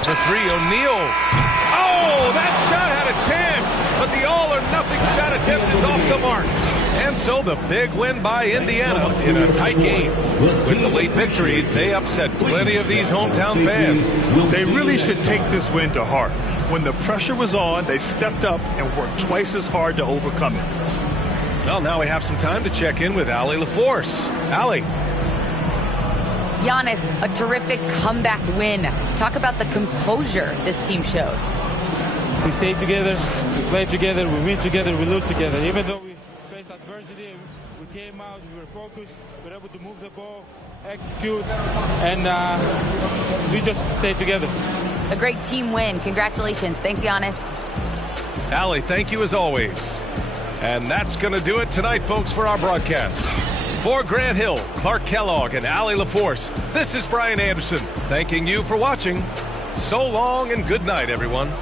For three, O'Neal. Oh, that shot had a chance, but the all-or-nothing shot attempt is off the mark. And so the big win by Indiana in a tight game. With the late victory, they upset plenty of these hometown fans. They really should take this win to heart. When the pressure was on, they stepped up and worked twice as hard to overcome it. Well, now we have some time to check in with Allie LaForce. Allie. Giannis, a terrific comeback win. Talk about the composure this team showed. We stayed together, we played together, we win together, we lose together. Even though we faced adversity, we came out, we were focused, we were able to move the ball, execute, and we just stayed together. A great team win. Congratulations. Thanks, Giannis. Allie, thank you as always. And that's going to do it tonight, folks, for our broadcast. For Grant Hill, Clark Kellogg, and Allie LaForce, this is Brian Anderson, thanking you for watching. So long and good night, everyone.